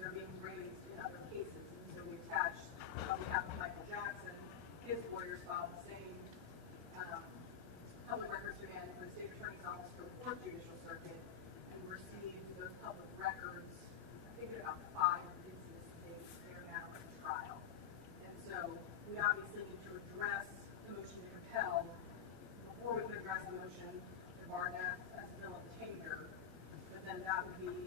issues are being raised in other cases. And so we attached, on behalf of Michael Jackson, his lawyers filed the same public records demand for the state attorney's office for the 4th Judicial Circuit, and received those public records, I think at about 5 business days there now in the trial. And so we obviously need to address the motion to compel before we can address the motion to bar death as a bill of attainder. But then that would be an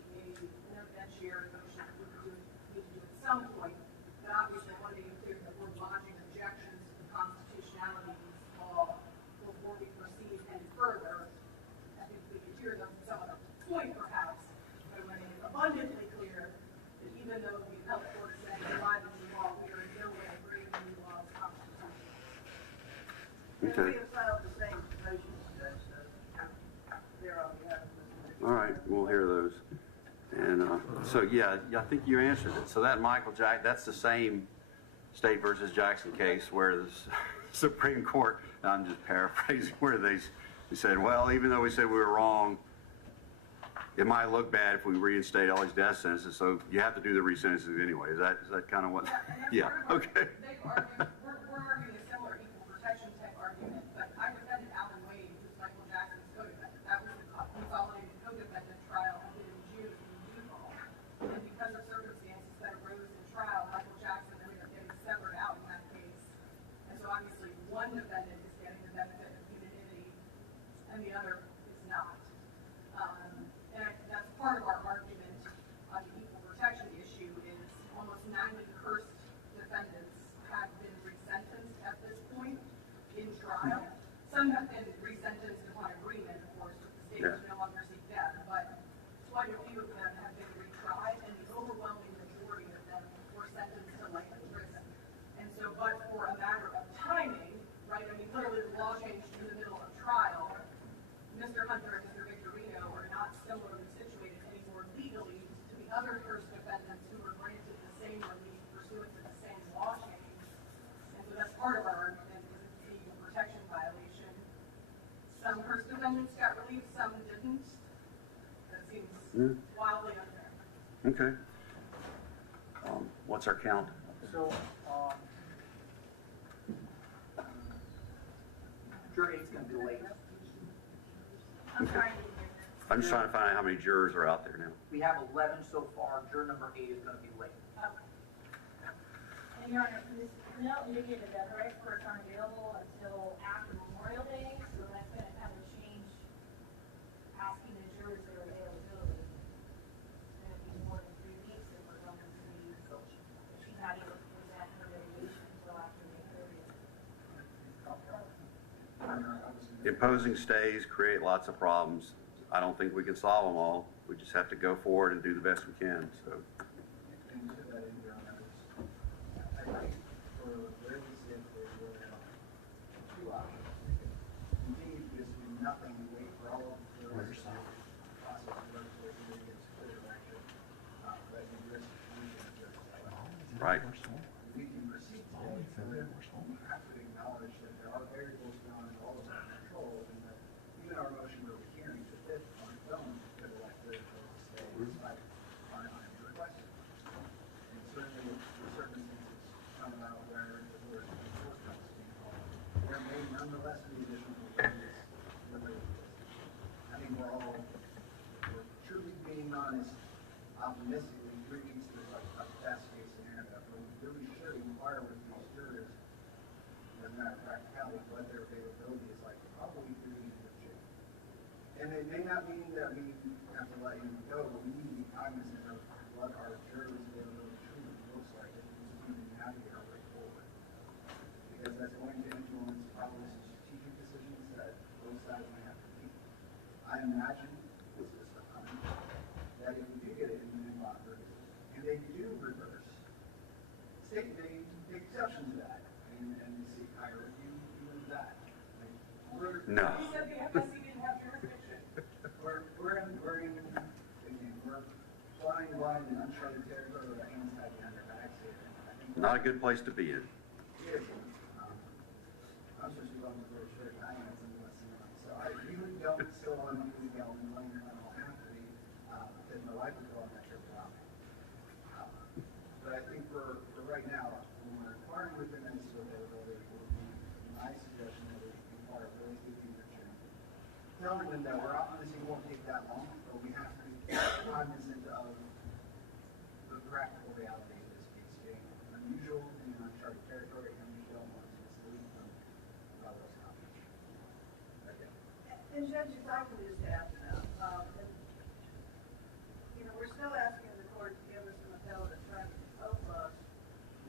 evidentiary motion that we would need to do at some point. But obviously I want to be clear that we're lodging objections to the constitutionality of this law before we proceed any further. I think we could hear them at some other point perhaps, but I want to make it abundantly clear that even though the appellate court said apply the new law, we are in no way agreeing the new law is constitutional. Okay. We have filed the same motion, Judge. They're on behalf of Mr. All right, we'll hear those. And so, yeah, I think you answered it. So that Michael Jackson, that's the same State versus Jackson case where the Supreme Court, I'm just paraphrasing, where they said, well, even though we said we were wrong, it might look bad if we reinstate all these death sentences, so you have to do the resentencing anyway. Is that kind of what? Yeah, okay. We're arguing a similar equal protection type argument, but I defended Alan Wade, who's Michael Jackson's co-defendant. That was the consolidated co-defendant trial ended in June in Utah. And because of circumstances that arose in trial, Michael Jackson ended up getting severed out in that case. And so obviously one defendant is getting the benefit of unanimity and the other is not. That's part of our argument on the equal protection issue is almost 90 cursed defendants have been resentenced at this point in trial. Some have been resentenced upon agreement, of course, with the state to no longer seek death, but quite a few of them have been retried, and the overwhelming majority of them were sentenced to life in prison. And so, but for a matter of timing, right, I mean, literally the law changed in the middle of trial. Mr. Hunter and Mr. Victorino are not similarly situated anymore legally to the other cursed defendants who were granted the same relief pursuant to the same law change. And so that's part of our argument is it's an equal protection violation. Some cursed defendants got relief, some didn't. That seems wildly unfair. Okay. What's our count? So, jury 8's going to be late. I'm sorry. I'm just trying to find out how many jurors are out there now. We have 11 so far. Juror number 8 is going to be late. And Your Honor, Ms. Cornell indicated that her experts aren't available until after Memorial Day, so that's going to kind of change asking the jurors their availability. It's going to be more than 3 weeks if we're going to see if she's not able to present her mitigation until after May 30th. Imposing stays create lots of problems. I don't think we can solve them all. We just have to go forward and do the best we can. So. And to that end, Your Honor, I think for where we sit, there's really two options. Continue to just do nothing and wait for all of the process to work so that it gets clear action. But you risk losing a judge. Right. We can proceed today, so we have to acknowledge that there are variables beyond all of our control, and that even our motion for the hearing to fit on its own could elect to stay despite our requesting. And certainly, if the circumstances come about where the board of enforcement is being called, there may nonetheless be additional delays related to this. I think we're truly being honest, optimistically, 3 weeks is like a best case scenario, but we really should inquire with these jurors, as a matter of practicality, what their availability is like, probably 3 weeks of June. And it may not mean that we have to let you go, but we need to be cognizant of what our jurors' availability truly looks like as we navigate our way forward. Because that's going to influence probably some strategic decisions that both sides may have to make. I imagine, this is a hunch, that if we do get it in the locker, and they do reverse, state may take exception to that and seek higher review, even that. Like, No. He said the FSC didn't have jurisdiction. We're flying blind in uncharted territory with our hands tied behind our backs here. Not a good place to be in. It is. I'm supposed to be on the very short time, and it's in less than one. So I really don't still want to be going in the lane that I don't have to be, because my wife would go on that trip without me. right now, when we're inquiring with them as to availability, it would be my suggestion that we require really good leadership. Telling them that we're honestly won't take that long, but we have to be cognizant of the practical reality of this case being unusual and in uncharted territory, and we don't want to mislead them about what's happening. Okay. And Judge, if I can just add to that, and, you know, we're still asking the court to give us an appellate attorney to help us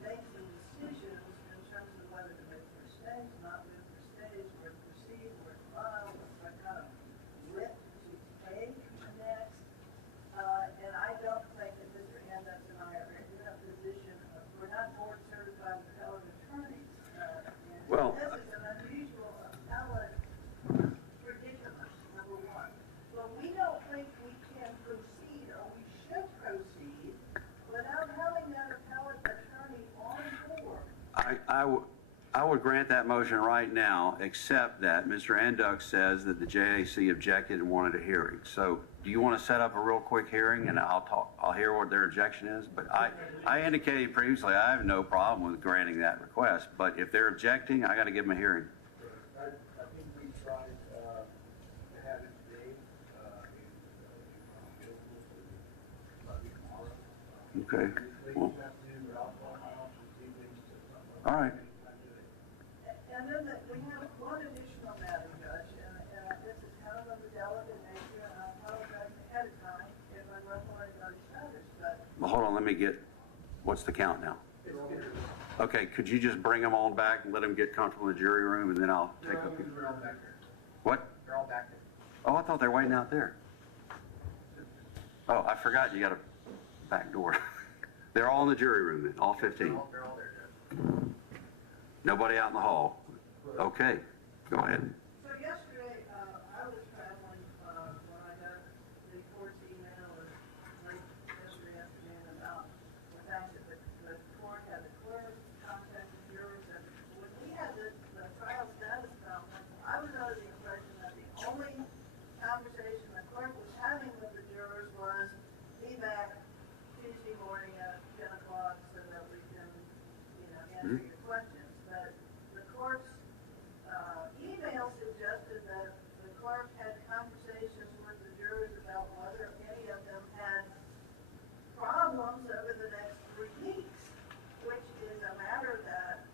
make some decisions in terms of whether to move for stage, not move for stage, where to proceed, where to file, what kind of whip to take next. And I don't think that Mr. Hendricks and I are in a position of, we're not board certified appellate attorneys. And Well, this is an unusual appellate predicament, number one. But we don't think we can proceed, or we should proceed, without having that appellate attorney on board. I would grant that motion right now, except that Mr. Enduk says that the JAC objected and wanted a hearing. So do you want to set up a real quick hearing and I'll hear what their objection is? But I indicated previously, I have no problem with granting that request, but if they're objecting, I got to give them a hearing. I think we tried to have it today, Okay. Well, all right. And then we have one additional matter, Judge, and this is kind of a delicate nature, and I apologize ahead of time if I run more about each other's, but Well, hold on. Let me get, what's the count now? Okay. Could you just bring them all back and let them get comfortable in the jury room and then I'll take up. They're all back there. What? They're all back there. Oh, I thought they were waiting out there. Oh, I forgot you got a back door. They're all in the jury room then, all 15. They're all there, Judge. Nobody out in the hall. Okay, go ahead. so yesterday, I was traveling, when I got the court's email late yesterday afternoon about the fact that the court had a clerk contact the jurors, and when we had the trial status conference, I was under the impression that the only conversation the clerk was having with the jurors was, be back Tuesday morning at 10 o'clock so that we can, you know, answer your questions. But the clerk's email suggested that the clerk had conversations with the jurors about whether any of them had problems over the next 3 weeks, which is a matter that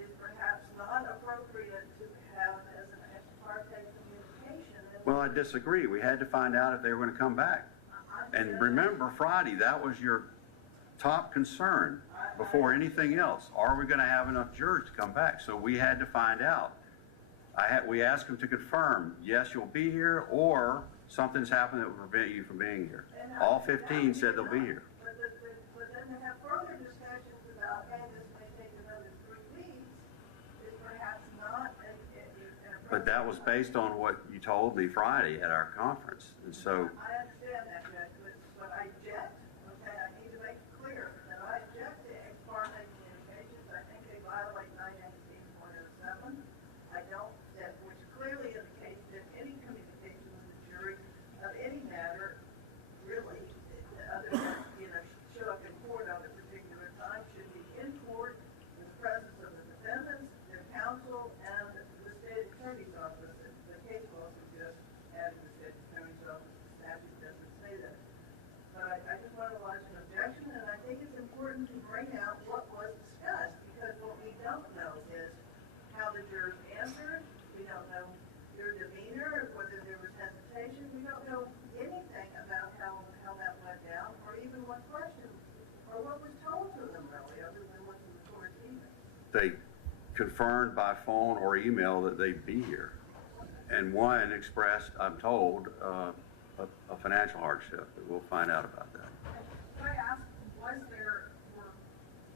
is perhaps not appropriate to have as an ex parte communication. Well, I disagree. We had to find out if they were going to come back. And remember, Friday, that was your top concern before anything else. Are we going to have enough jurors to come back? So we had to find out. We asked them to confirm, yes, you'll be here, or something's happened that will prevent you from being here. All 15 said they'll be here. But then to have further discussions about, hey, this may take another 3 weeks, is perhaps not an But that was based on what you told me Friday at our conference. And so, I understand that, Judge, but I object, okay, I need to make it clear that I object to ex parte communications. I think they violate 919.07. I don't, which clearly indicates that any communication with the jury of any matter, really, other than, you know, show up in court on a particular time, should be in court in the presence of the defendants, their counsel, and the state attorney's office. The case law suggests adding the state attorney's office. The statute doesn't say that. But I just want to lodge an objection, and I think it's important to bring out what was discussed, because what we don't know is how the jurors answered. We don't know your demeanor, whether there was hesitation. We don't know anything about how that went down, or even what questions, or what was told to them, really, other than what's in the court's email. they confirmed by phone or email that they'd be here. And one expressed, I'm told, a financial hardship. But we'll find out about that. Could I ask,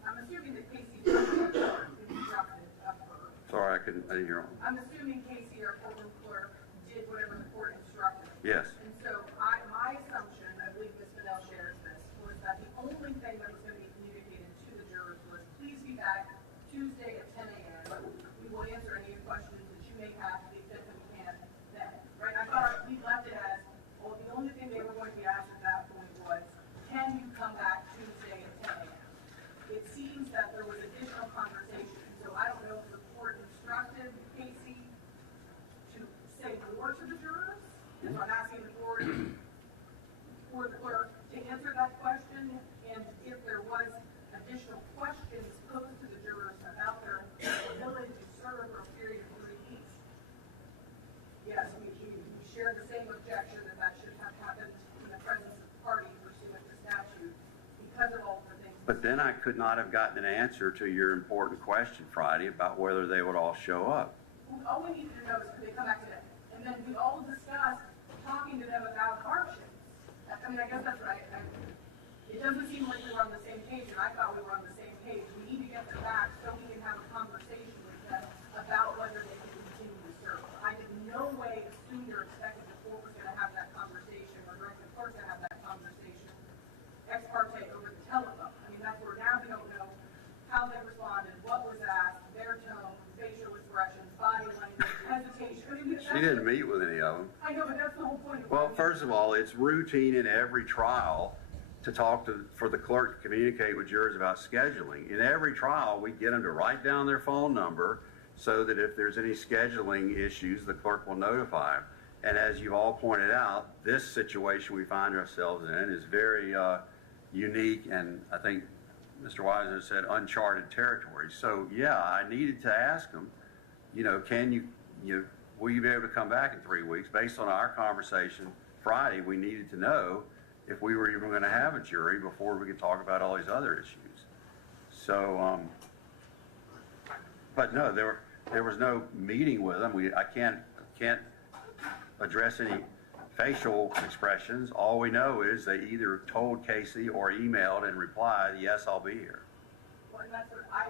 I'm assuming that Casey instructed of her. Sorry, I didn't hear on. I'm assuming Casey, our former clerk, did whatever the court instructed. Yes. And so my assumption, I believe Ms. Fennell shares this, was that the only thing that was going to be communicated to the jurors was, please be back Tuesday at 10 a.m. We will answer any questions that you may have to the extent that we can then. Right? I thought we left it as, well, the only thing they were going to be asked at that point was, can you come back Tuesday at 10 a.m.? It seems answer that question, and if there was additional questions posed to the jurors about their ability to serve for a period of 3 weeks, yes, we share the same objection that that should have happened in the presence of the party pursuant to statute because of all the things. But then I could not have gotten an answer to your important question Friday about whether they would all show up. All we needed to know is could they come back today? And then we all discussed talking to them about hardships. I mean, I guess that's right. It doesn't seem like we were on the same page, and I thought we were on the same page. We need to get them back so we can have a conversation with them about whether they can continue to serve. I in no way assumed or expected the court was going to have that conversation or direct the court to have that conversation ex parte over the telephone. I mean, that's where now we don't know how they responded, what was asked, their tone, facial expressions, body language, hesitation. I mean, She didn't meet with any of them. I know, but that's the whole point. Well, first of all, it's routine in every trial to for the clerk to communicate with jurors about scheduling. In every trial, we get them to write down their phone number so that if there's any scheduling issues, the clerk will notify them. And as you all pointed out, this situation we find ourselves in is very unique, and I think Mr. Weiser said uncharted territory. So yeah, I needed to ask them, will you be able to come back in 3 weeks? Based on our conversation Friday, we needed to know if we were even going to have a jury before we could talk about all these other issues. So, but no, there was no meeting with them. I can't address any facial expressions. All we know is they either told Casey or emailed and replied, "Yes, I'll be here." Well, and that's what I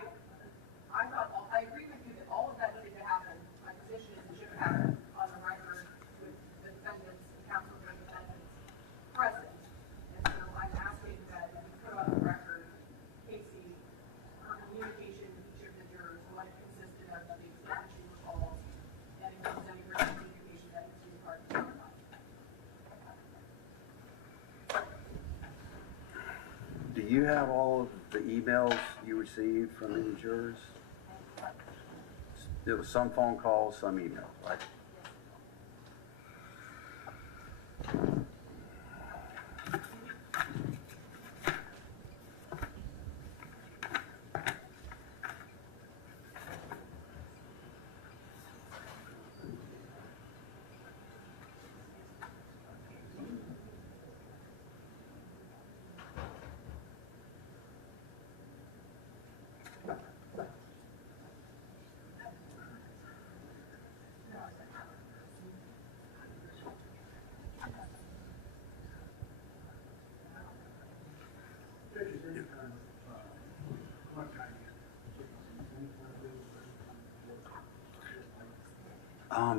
thought. I agree with you that all of that needed to happen. My position is it should have happened on the record with the defendants, the counsel for the defendants present. And so I'm asking that we put on the record, Casey, her communication with each of the jurors, what it consisted of, the extent she recalls, and if there was any written communication that needs to be part of the trial. Do you have all of the emails you received from any jurors? There was some phone calls, some emails, right?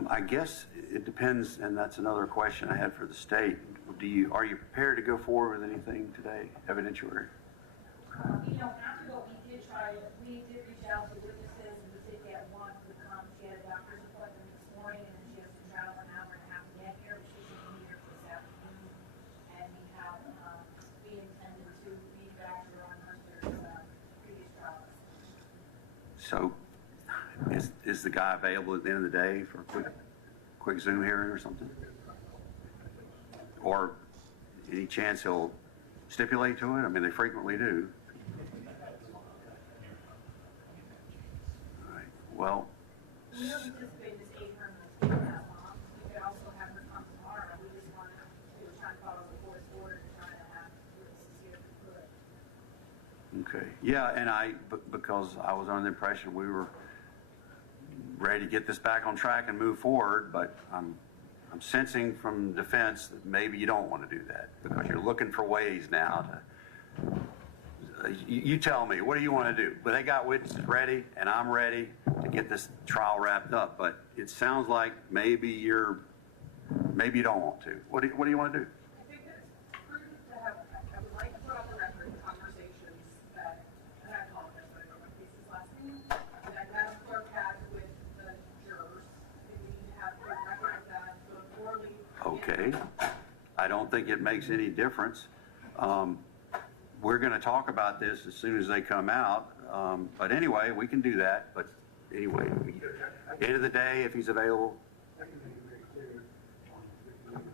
I guess it depends, and that's another question I had for the state. Are you prepared to go forward with anything today, evidentiary? You don't have to go, we did reach out to witnesses, and we did get one who come, she had a doctor's appointment this morning, and then she has to travel an hour and a half to get here, but she should be here this afternoon. And we intended to be back to her on her previous trials. So is the guy available at the end of the day for a quick Zoom hearing or something? Or any chance he'll stipulate to it? I mean, they frequently do. All right. Well, We don't anticipate this 8 room will take that long. We could also have her come tomorrow. We just want to try and follow the court's order to try to have witnesses here if we could. okay. Yeah, and because I was under the impression we were ready to get this back on track and move forward, but I'm sensing from defense that maybe you don't want to do that because you're looking for ways now to, you tell me, what do you want to do? But they got witnesses ready and I'm ready to get this trial wrapped up, but it sounds like maybe you don't want to. What do you want to do? I think that it's prudent to have, I would like to put on the record conversations that, and I apologize, but I don't know Casey's last name, that Madam Clerk had with the jurors. And we need to have a record of that, both orally. Okay. I don't think it makes any difference. We're going to talk about this as soon as they come out. But anyway, we can do that. But anyway, end of the day, if he's available. I can make it very clear on 50 minutes.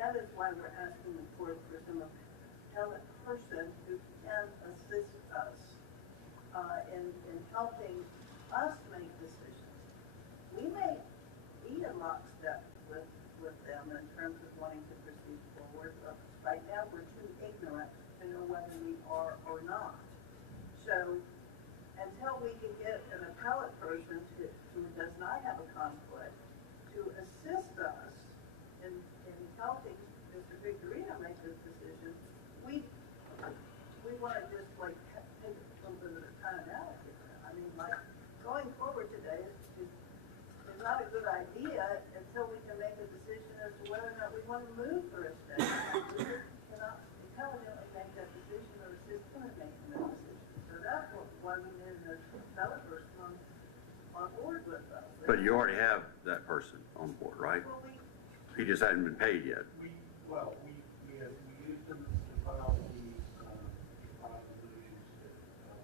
that is why we're asking the court for some appellate person who can assist us, in helping us make decisions. We may be in lockstep with them in terms of wanting to proceed forward, but right now we're too ignorant to know whether we are or not. So until we can get an appellate person who does not have a conflict to assist us in helping Mr. Victorino make this decision, we want to just like take a little bit of time out here. I mean, like, going forward today is not a good idea until we can make a decision as to whether or not we want to move for a stay. We cannot intelligently make that decision or assist him in making that decision. So that's why we need an appellate person on board with us. But you already have that person on board, right? Well, He just hadn't been paid yet. We used them to file the motions that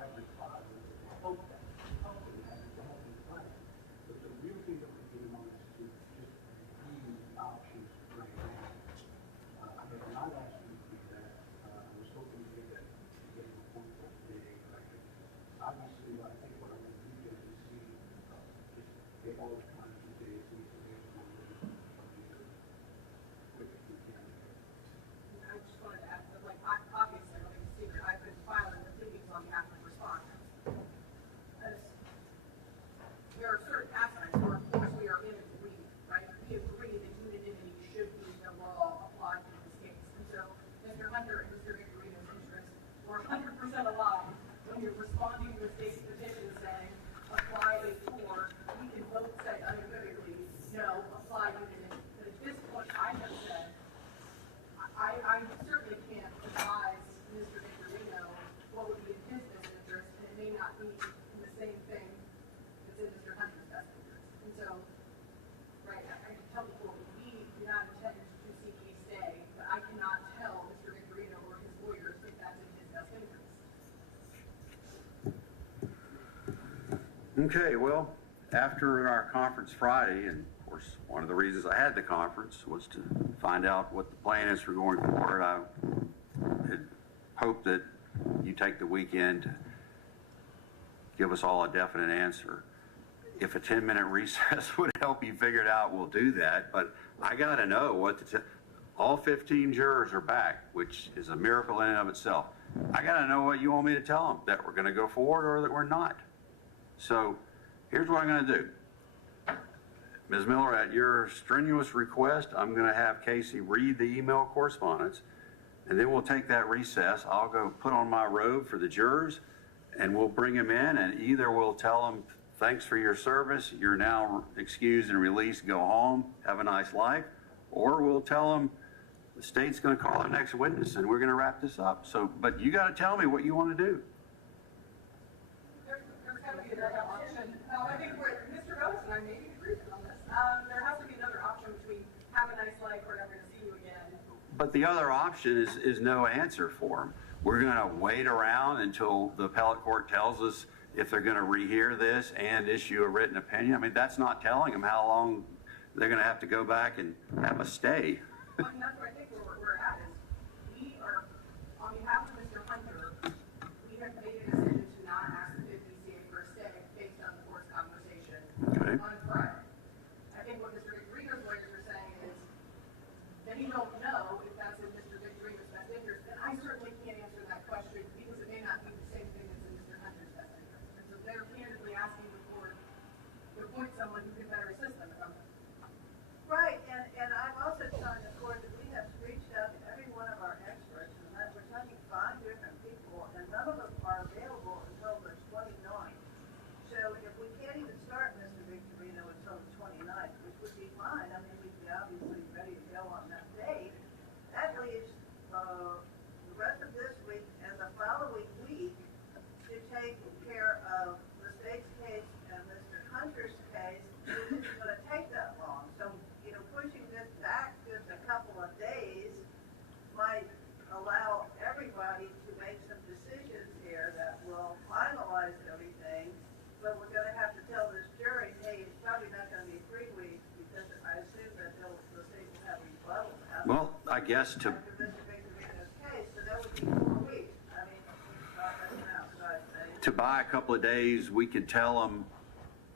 have been filed. We hope that we have to help in the plan. But the real thing that we do want is to just review the options right now. And I'm asking to do that. I was hoping to get a point for today. Obviously, I think what I'm going to do is see, just get all the time today, see if there's one I just wanted to add, that, like, obviously, I don't think it's a secret, I've been filing the pleadings on behalf of respondents. There are certain aspects where, of course, we are in agreement, right? We agree that unanimity should be the law applied in this case. And so, Mr. Hunter and Mr. Victorino's interests were 100% aligned when you're responding to a state's petition saying, apply a 4, we can both say unequivocally, no, apply unanimity. But at this point, I have said, I certainly can't advise Mr. Victorino what would be in his best interest, and it may not be in the same thing that's in Mr. Hunter's best interest. And so, right, I can tell the court, we do not intend to seek a stay, but I cannot tell Mr. Victorino or his lawyers if that's in his best interest. Okay, well, after our conference Friday, and of course, one of the reasons I had the conference was to find out what the plan is for going forward. I had hoped that you take the weekend to give us all a definite answer. If a 10-minute recess would help you figure it out, we'll do that. But I got to know what all 15 jurors are back, which is a miracle in and of itself. I got to know what you want me to tell them, that we're going to go forward or that we're not. So here's what I'm going to do. Ms. Miller, at your strenuous request, I'm going to have Casey read the email correspondence, and then we'll take that recess. I'll go put on my robe for the jurors, and we'll bring them in, and either we'll tell them, thanks for your service, you're now excused and released, go home, have a nice life, or we'll tell them the state's going to call our next witness, and we're going to wrap this up. So, but you got to tell me what you want to do. There's got to be another option. I think Mr. Rose and I may be agreeing on this. There has to be another option between have a nice life or never to see you again. But the other option is no answer for them. We're going to wait around until the appellate court tells us if they're going to rehear this and issue a written opinion. I mean, that's not telling them how long they're going to have to go back and have a stay. I mean, that's what I think where we're at is we are, on behalf of Mr. Hunter, we have made a decision to not ask the BCA for a stay based on the court's conversation Okay. on Friday. I think what Mr. Victorino's lawyers are saying is they don't know if that's in Mr. Victorino's best interest, and I certainly can't answer that question because it may not be the same thing that's in Mr. Hunter's best interest. And so they're candidly asking the court to appoint someone who can better assist them. right, and I'm also telling the court that we have reached out to every one of our experts, and that we're touching 5 different people, and none of them are available until the 29th. So if we can't even start Mr. Victorino until the 29th, which would be fine, I mean, we'd be obviously ready to go on that date, guess to, Investigate this case, so that would be 4 weeks. I mean, that's an outside thing. to buy a couple of days, we could tell them,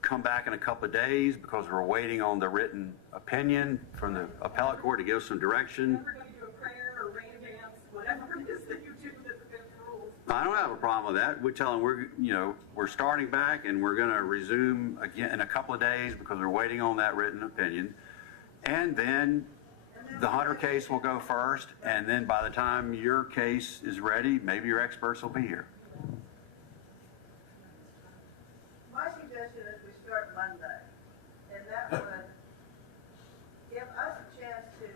come back in a couple of days because we're waiting on the written opinion from the appellate court to give us some direction. Everybody do a prayer or rain dance, whatever it is that you do with the fifth rules. I don't have a problem with that. We tell them we're starting back and we're going to resume again in a couple of days because we're waiting on that written opinion. And then the Hunter case will go first, and then by the time your case is ready, maybe your experts will be here. My suggestion is we start Monday, and that would give us a chance to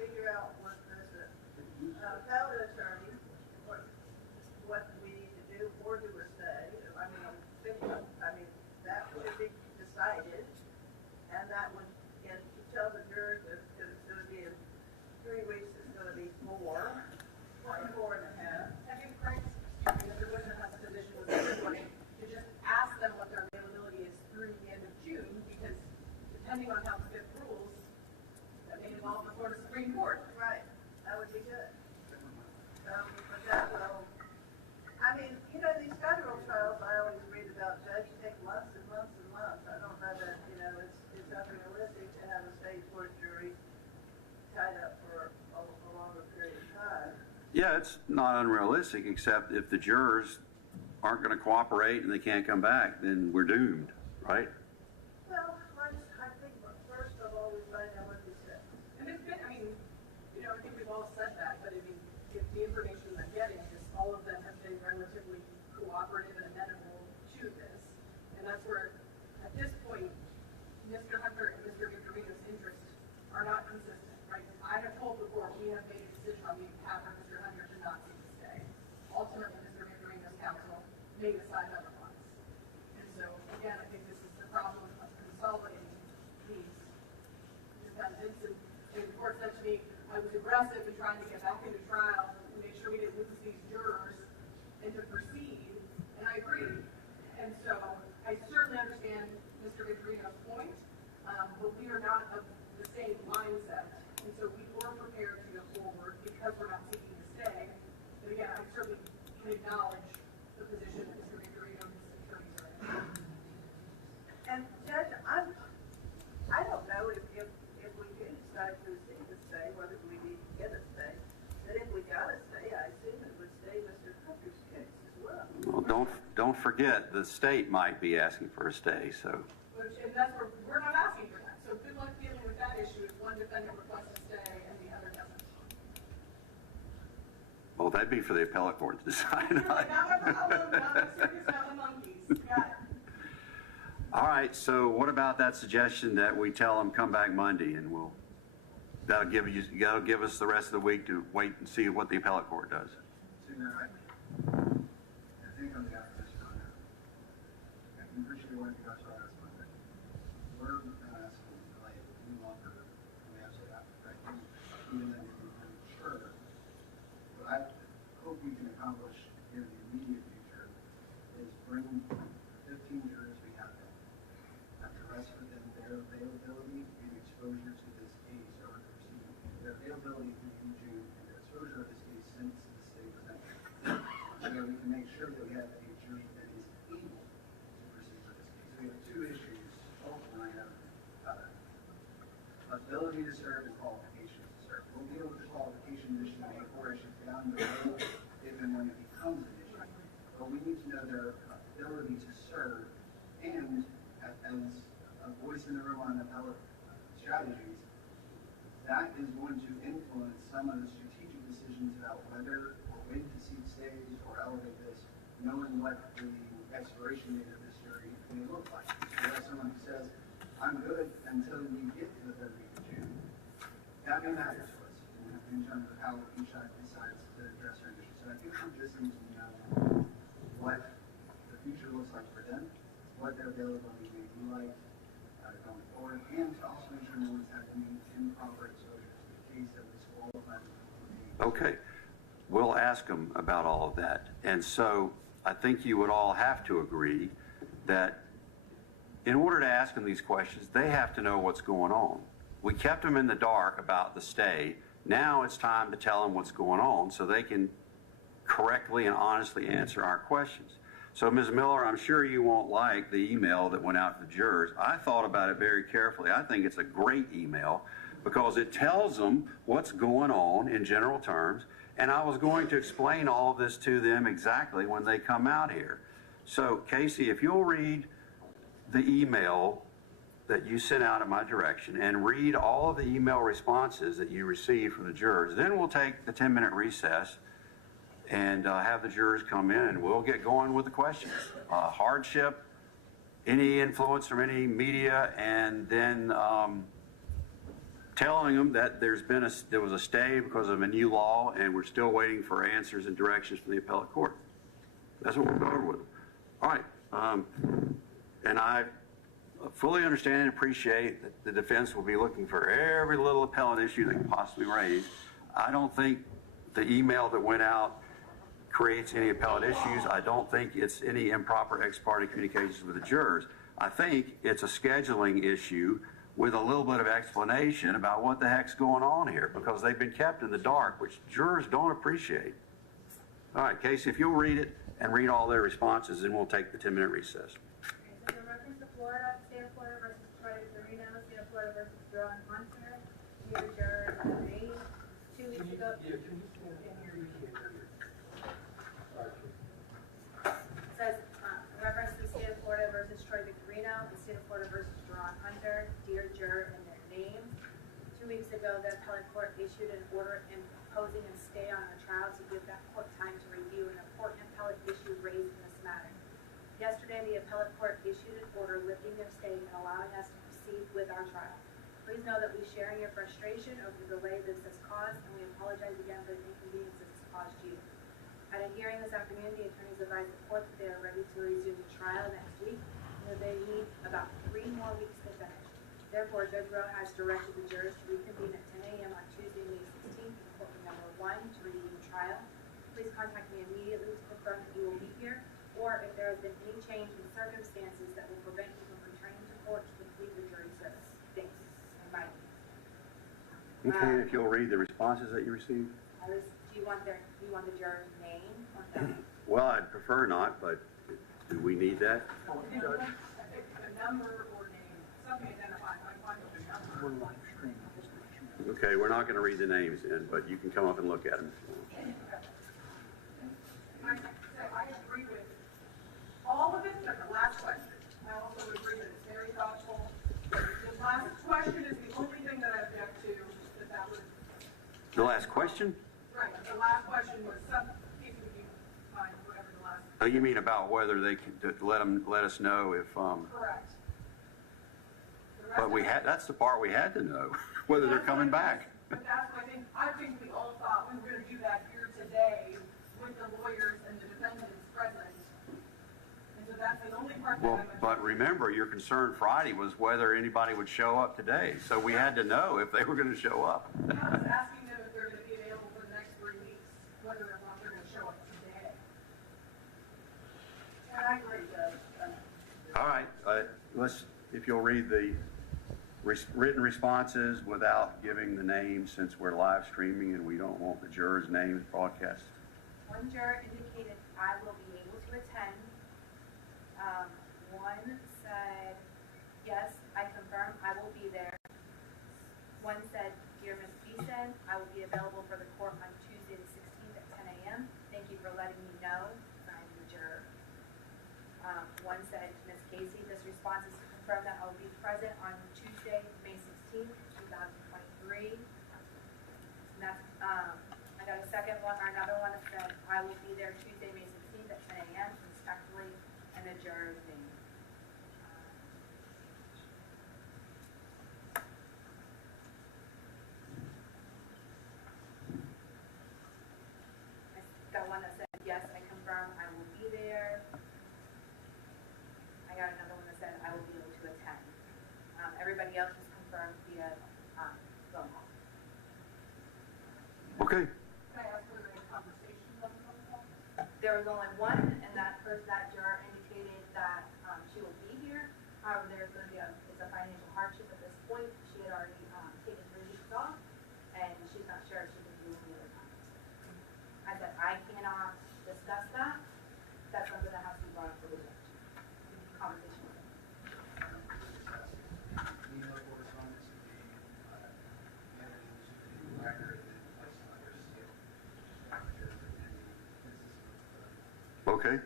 figure out what this, tell the attorney what we need to do or do a stay. I mean, that should be decided, and that would, and to tell the jurors that it's going to be in 3 weeks, it's going to be 4, or 4.5. I think Frank's, Mr. Woodman has a position with everybody to just ask them what their availability is through the end of June, because depending on how the fifth rules, that may involve the Florida Supreme Court. Right, that would be good. But that will, I mean, these federal trials I always read about, judges take months and months and months. I don't know that, it's unrealistic to have a state court jury tied up for a longer period of time. Yeah, it's not unrealistic, except if the jurors aren't going to cooperate and they can't come back, then we're doomed, right? Well, I think first of all, we find out what they said. And it's been, I think we've all said that, but if the information I'm getting is all of them have been relatively cooperative and amenable to this. And that's where, at this point, Mr. Hunter and Mr. Victorino's interests are not consistent, right? I have told the court we have made a decision on behalf of Mr. Hunter to not seek to stay. Ultimately, Mr. Victorino's counsel may decide otherwise. And so, again, I think this is the problem of consolidating these defendants. And the court said to me, I was aggressive in trying to get back into trial to make sure we didn't lose these jurors and to proceed. And I agree. And so I certainly understand Mr. Victorino's point, but we are not of the same mindset. And so we were prepared to go forward because we're not seeking to stay. But again, I certainly can acknowledge the position that Mr. Victorino and his attorneys are in. And Judge, I don't know if we do decide to seek a stay, whether we need to get a stay. But if we got a stay, I assume it would stay Mr. Hunter's case as well. Well, don't forget, the state might be asking for a stay, so. And that's where we're not asking for that. So good luck dealing with that issue if one defendant requests to stay and the other doesn't. Well, that'd be for the appellate court to decide. Not my problem, not my circus, not my monkeys. Got it. All right, so what about that suggestion that we tell them come back Monday, and that'll give us the rest of the week to wait and see what the appellate court does. So, I think on the opposition on that, I can appreciate what you guys are asking, but we're not asking to delay it any longer than we absolutely have to, right? Even though we're sure. What I hope we can accomplish in the immediate future is bring the 15 jurors we have there, have to rest within their availability and exposure to this case over the proceeding, their availability in June and their exposure to this case since the state was entered. So that we can make sure that we have a jury that is able to proceed with this case. We have 2 issues, ultimately, ability to serve and qualifications to serve. We'll deal with the qualification issue and 4 issues down the road if and when it becomes an issue. But we need to know their ability to serve, and as a voice in the room on appellate strategies, that is going to influence some of the strategic decisions about whether or when to seek stays or elevate this, knowing what the expiration date of this jury may look like. So we have someone who says, I'm good until we get to the 3rd week of June. That may matter to us in terms of how each side decides to address our issue. So I think we just need to know what the future looks like for them, what their availability may be like going forward, and to also make sure no one's had any improper exposure to the case that was qualified. Okay, we'll ask them about all of that. And so I think you would all have to agree that in order to ask them these questions, they have to know what's going on. We kept them in the dark about the stay. Now it's time to tell them what's going on so they can correctly and honestly answer our questions. So, Ms. Miller, I'm sure you won't like the email that went out to the jurors. I thought about it very carefully. I think it's a great email because it tells them what's going on in general terms, and I was going to explain all of this to them exactly when they come out here. So, Casey, if you'll read the email that you sent out in my direction and read all of the email responses that you received from the jurors, then we'll take the 10-minute recess and have the jurors come in and we'll get going with the questions. Hardship, any influence from any media, and then telling them that there was a stay because of a new law and we're still waiting for answers and directions from the appellate court. That's what we're going with. All right. And I fully understand and appreciate that the defense will be looking for every little appellate issue they can possibly raise. I don't think the email that went out creates any appellate issues. I don't think it's any improper ex parte communications with the jurors. I think it's a scheduling issue with a little bit of explanation about what the heck's going on here because they've been kept in the dark, which jurors don't appreciate. All right, Casey, if you'll read it and read all their responses, then we'll take the 10-minute recess. Okay, so in reference to Florida, state of Florida versus Troy Victorino, state of Florida versus Jerome Hunter, here juror May, 2 weeks ago. Yeah, can you stand here? You can't hear you. Sorry. Says, in reference to the state of Florida versus Troy Victorino, the state of Florida versus Jerome Hunter, dear juror and their names. 2 weeks ago, the appellate court issued an order imposing a stay on our trial to give that court time to review an important appellate issue raised in this matter. Yesterday, the appellate court issued an order lifting their stay and allowing us to proceed with our trial. Please know that we share in your frustration over the delay this has caused, and we apologize again for the inconvenience this has caused you. At a hearing this afternoon, the attorneys advised the court that they are ready to resume the trial next week, and that they need about 3 more weeks to finish. Therefore, Judge Rowe has directed the jurors to reconvene at 10 a.m. on Tuesday, May 16th, in courtroom number 1 to review the trial. Please contact me immediately to confirm that you will be here, or if there has been any change in circumstances that will prevent you from returning to court to complete the jury service. Thanks, and bye. Okay, if you'll read the responses that you received. Do you want the juror's name or no? Well, I'd prefer not, but do we need that? A number or name, something identifying, like one with a number. We're live streaming, just make sure. Okay, we're not going to read the names in, but you can come up and look at them. I agree with all of it, but the last question. I also agree that it's very thoughtful. The last question is the only thing that I object to, that was. The last question? Right, the last question was some, if you find whatever the last. Oh, you mean about whether they could let us know if, Correct. but that's the part we had to know, whether they're coming back. But that's what I think we all thought we were going to do that here today with the lawyers and the defendants present. And so that's the only part that Well, but remember, your concern Friday was whether anybody would show up today. So we had to know if they were going to show up. I was asking them if they're going to be available for the next 3 weeks, whether or not they're going to show up today. And I agree, Judge. All right, if you'll read the written responses without giving the names, since we're live streaming and we don't want the jurors' names broadcast. One juror indicated I will be able to attend. One said, yes, I confirm I will be there. One said, dear Ms. Beeson, I will be available for the court on Tuesday the 16th at 10 a.m. Thank you for letting me know. Signed, the juror. One said, Ms. Casey, this response is to confirm that I will be present on Tuesday, May 16th, 2023. And that's, I got a second one, or another one that said, I will be there Tuesday, May 16th at 10 a.m. respectfully, and the juror's name. I got one that said, yes, I confirm I will be there. I got another one that said, I will be able to attend. Everybody else was confirmed via phone call. Okay. Can I ask whether any conversations on the phone call? There was only one, and that juror indicated that she will be here. However, there's going to be it's a financial hardship at this point. She had already taken 3 weeks off, and she's not sure if Okay.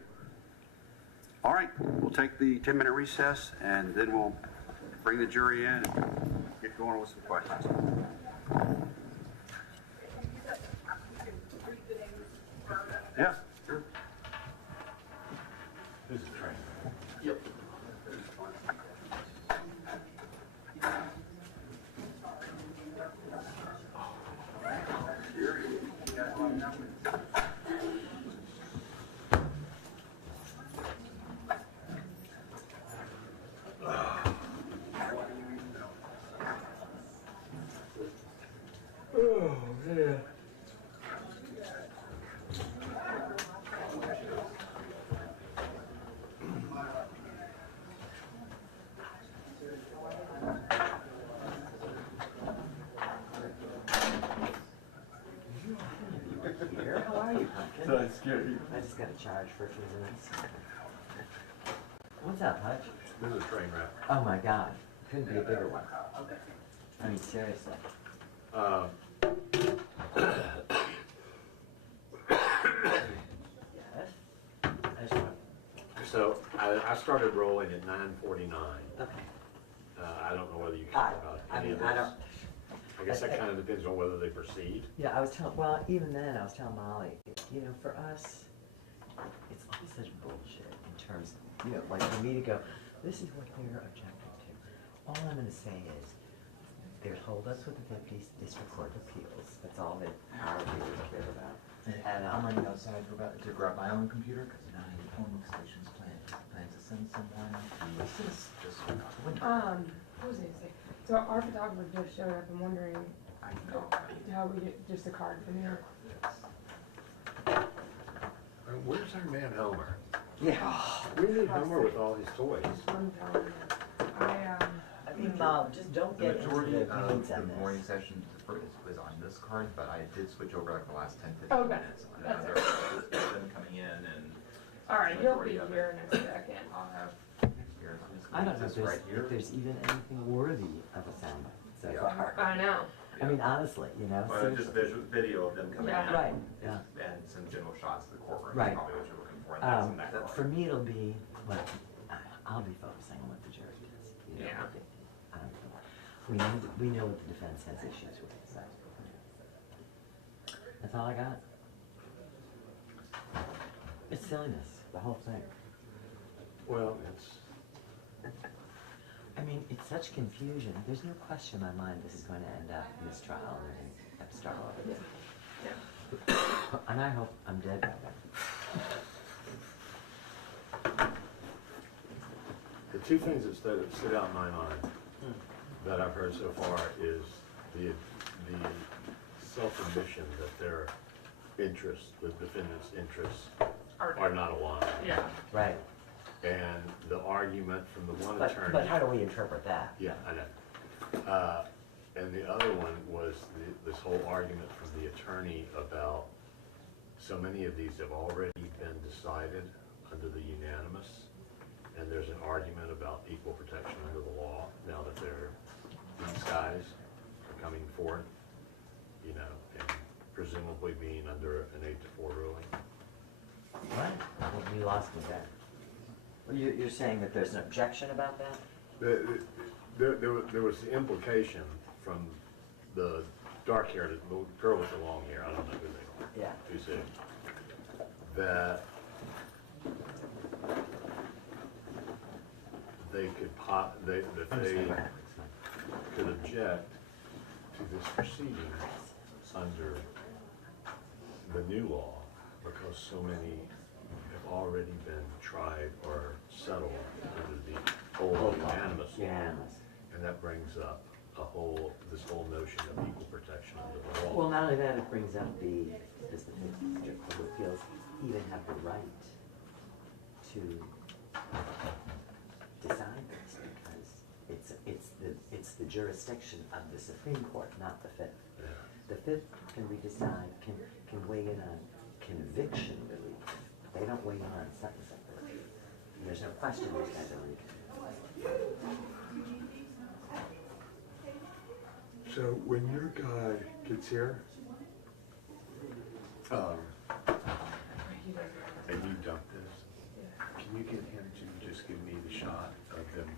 All right, we'll take the 10-minute recess, and then we'll bring the jury in and get going with some questions. Yeah, sure. This is train. Yep. Oh, yeah. Here, how are you, Pumpkin? So it's scary. I just got a charge for a few minutes. What's up, Hutch? This is a train wreck. Oh my God, couldn't be a bigger one. I mean, seriously. Yes? I just want, So I started rolling at 9:49. okay. I don't know whether you care about I any mean, of this. I don't, I guess that kind of depends on whether they proceed. yeah, I was telling, well, even then, I was telling Molly, you know, for us, it's all such bullshit in terms, you know, like for me to go, this is what they're objecting to. All I'm gonna say is, there's holdups with the 50s District Court of Appeals. That's all that our viewers care about. And I'm running outside for about to grab my own computer because now I polling stations plan to send someone. This is just What was I gonna say? So our photographer just showed up. I'm wondering I know. how we get just a card from you. Where's our man Homer? Yeah. We need Homer with all his toys. I'm telling you. I mean, Mom, just don't The get into majority the of weeds the on morning this. session is on this card, but I did switch over like the last 10, 15 Okay. minutes. On That's another, with them coming in and. All right, he'll majority be of it. here in a second. I'll have here. I don't know this if right here. there's even anything worthy of a sound so Yeah. far. I know. I mean, honestly, you know, Just seriously. visual video of them coming Yeah. in. Right, yeah. And some general shots of the courtroom. Right. Is probably what you're looking for. And that's in that card. For me, it'll be, well, I'll be focusing on what the jury does. You know, Yeah. what they- I don't know. We know what the defense has issues with, so. That's all I got. It's silliness, the whole thing. Well, it's, I mean, it's such confusion. There's no question in my mind this is going to end up in this trial and they're going to have to start all over again. And I hope I'm dead by then. the two things that stood out in my mind that I've heard so far is the self-admission that their interests, the defendant's interests, are not aligned. Yeah. Right. And the argument from the one But attorney. how do we interpret that? Yeah, I know. And the other one was this whole argument from the attorney about so many of these have already been decided under the unanimous, and there's an argument about equal protection under the law now that these guys are coming forth, you know, and presumably being under an 8-4 ruling. What? Well, you lost me there. Well, you're saying that there's an objection about that? There was the implication from the dark-haired, the girl with the long hair, I don't know who they are. Yeah. Too soon. That they could that they could object to this proceeding under the new law because so many have already been tried or settled under the old unanimous law. Unanimous. And that brings up this whole notion of equal protection under the law. Well, not only that, it brings up does the District Court of Appeals even have the right to decide this? Because it's the jurisdiction of the Supreme Court, not the Fifth. Yeah. The Fifth can can weigh in on conviction relief. They don't weigh in on sentencing relief. And there's no question these guys are legal. So when your guy gets here, And you dumped this? just give me the shot of them,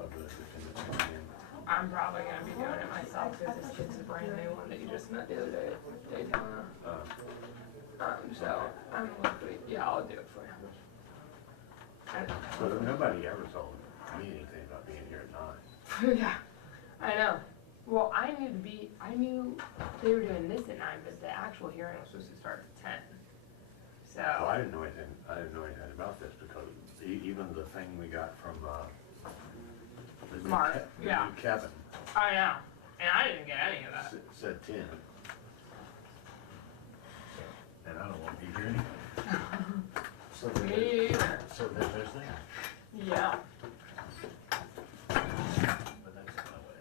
of the defendants coming in? I'm probably gonna be doing it myself because this kid's a brand new one that you just met the other day at Daytona. So I'm likely, yeah, I'll do it for you. But nobody ever told me anything about being here at 9. Yeah, I know. Well, I knew they were doing this at 9, but the actual hearing was supposed to start at 10. So. Well, I didn't know anything about this because even the thing we got from, the new Mark, the yeah. new Kevin I know, and I didn't get any of that. said 10. And I don't want to be here anyway. So Me either. So there's that. Yeah. But that's my way.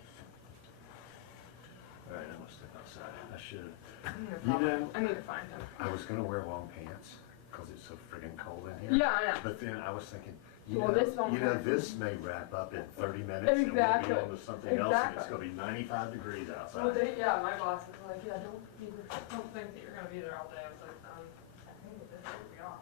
All right, I must step outside. I should. I need to find him. I was gonna wear long pants because it's so friggin' cold in here. Yeah, I know. But then I was thinking, Well, this won't hurt. this may wrap up in 30 minutes and Exactly. we'll be on to something else and it's Exactly. gonna be 95 degrees outside. Well, my boss was like, yeah, don't think that you're gonna be there all day. I was like, I think it is, we are.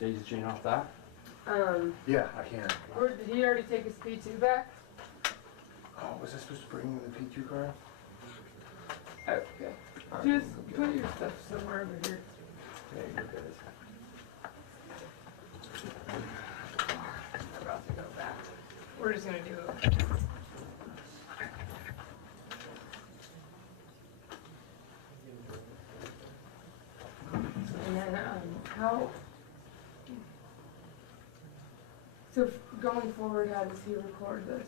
daisy chain off that? Yeah, I can. Or did he already take his P2 back? Oh, was I supposed to bring you the P2 card? Okay. Just put your stuff somewhere over here. Yeah, you're good. I'm about to go back. We're just gonna do it. And then, how? So going forward, how does he record this?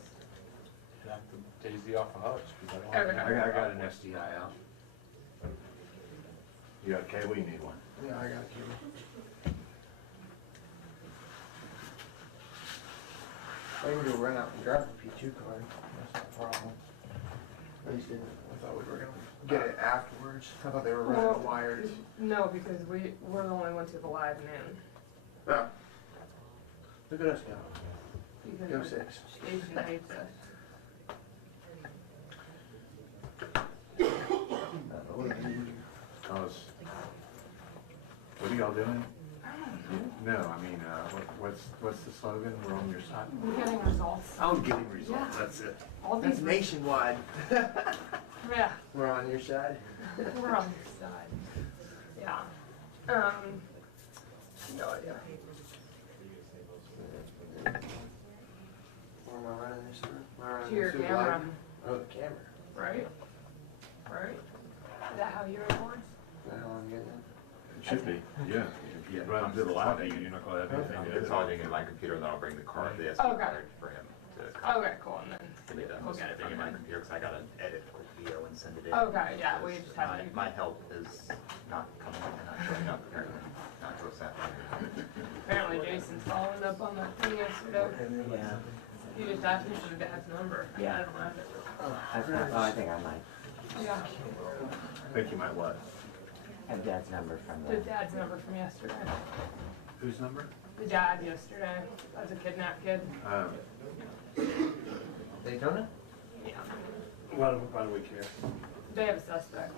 Have the daisy off of Hutch, because I don't Okay. have. I got an SDI out. You got a cable, you need one. Yeah, I got a cable. I can go run out and grab the P2 card. That's not a problem. I just didn't, I thought we were gonna get it afterwards. I thought they were running Well, the wires. No, because we're the only ones who have a live noon. Oh. Look at us go. Because Go the 6. station hates us. What are y'all doing? No, I mean, what's the slogan? We're on your side. We're getting results. I'm getting results, Yeah. that's it. All That's these, nationwide. yeah, We're on your side. we're on your side. Yeah. No idea. Where am I running this through? Am I running To your this through camera, live? Oh, the camera. right? Right? Is that how you record? Is that how I'm getting it? It should be, yeah. If you run up to the live, you're not gonna have anything I'm to do. consolidating in my computer, and then I'll bring the card, the SD Okay. card for him to copy. Okay, cool, and then we'll get it Thing in from my him. computer, because I gotta edit quick video and send it in. Okay, yeah, we just have to. My help is not coming and not showing up apparently, not to us Apparently Jason's following up on that thing yesterday. Yeah. He just asked me for the dad's number. Yeah. I don't have it. I think I might Yeah, I think you might what? have Dad's number from the the. dad's number from yesterday. Whose number? The dad yesterday, as a kidnapped kid. Daytona? Yeah. Why do we care? They have a suspect.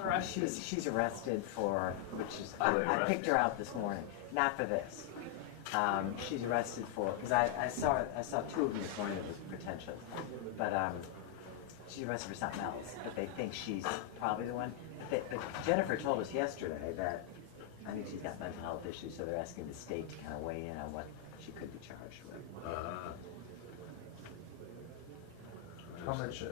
Arrested. She's arrested for, which is, Oh, they I picked her out this morning, not for this. She's arrested for, because I saw two of them this morning that was potential, but she's arrested for something else, but they think she's probably the one. But Jennifer told us yesterday that I think she's got mental health issues, so they're asking the state to kind of weigh in on what she could be charged with. How much,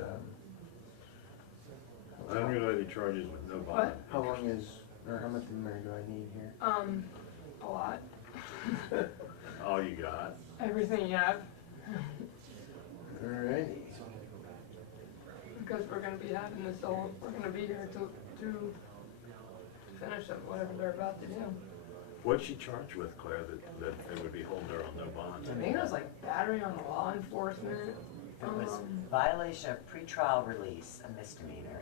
Unrelated charges with no bond. What? how long is, or how much memory do I need here? A lot. All you got. Everything you have, Alrighty. because we're gonna be having this all, we're gonna be here to finish up whatever they're about to do. What's she charged with, Claire, that they would be holding her on no bond? I think it was like battery on law enforcement. It was violation of pretrial release, a misdemeanor.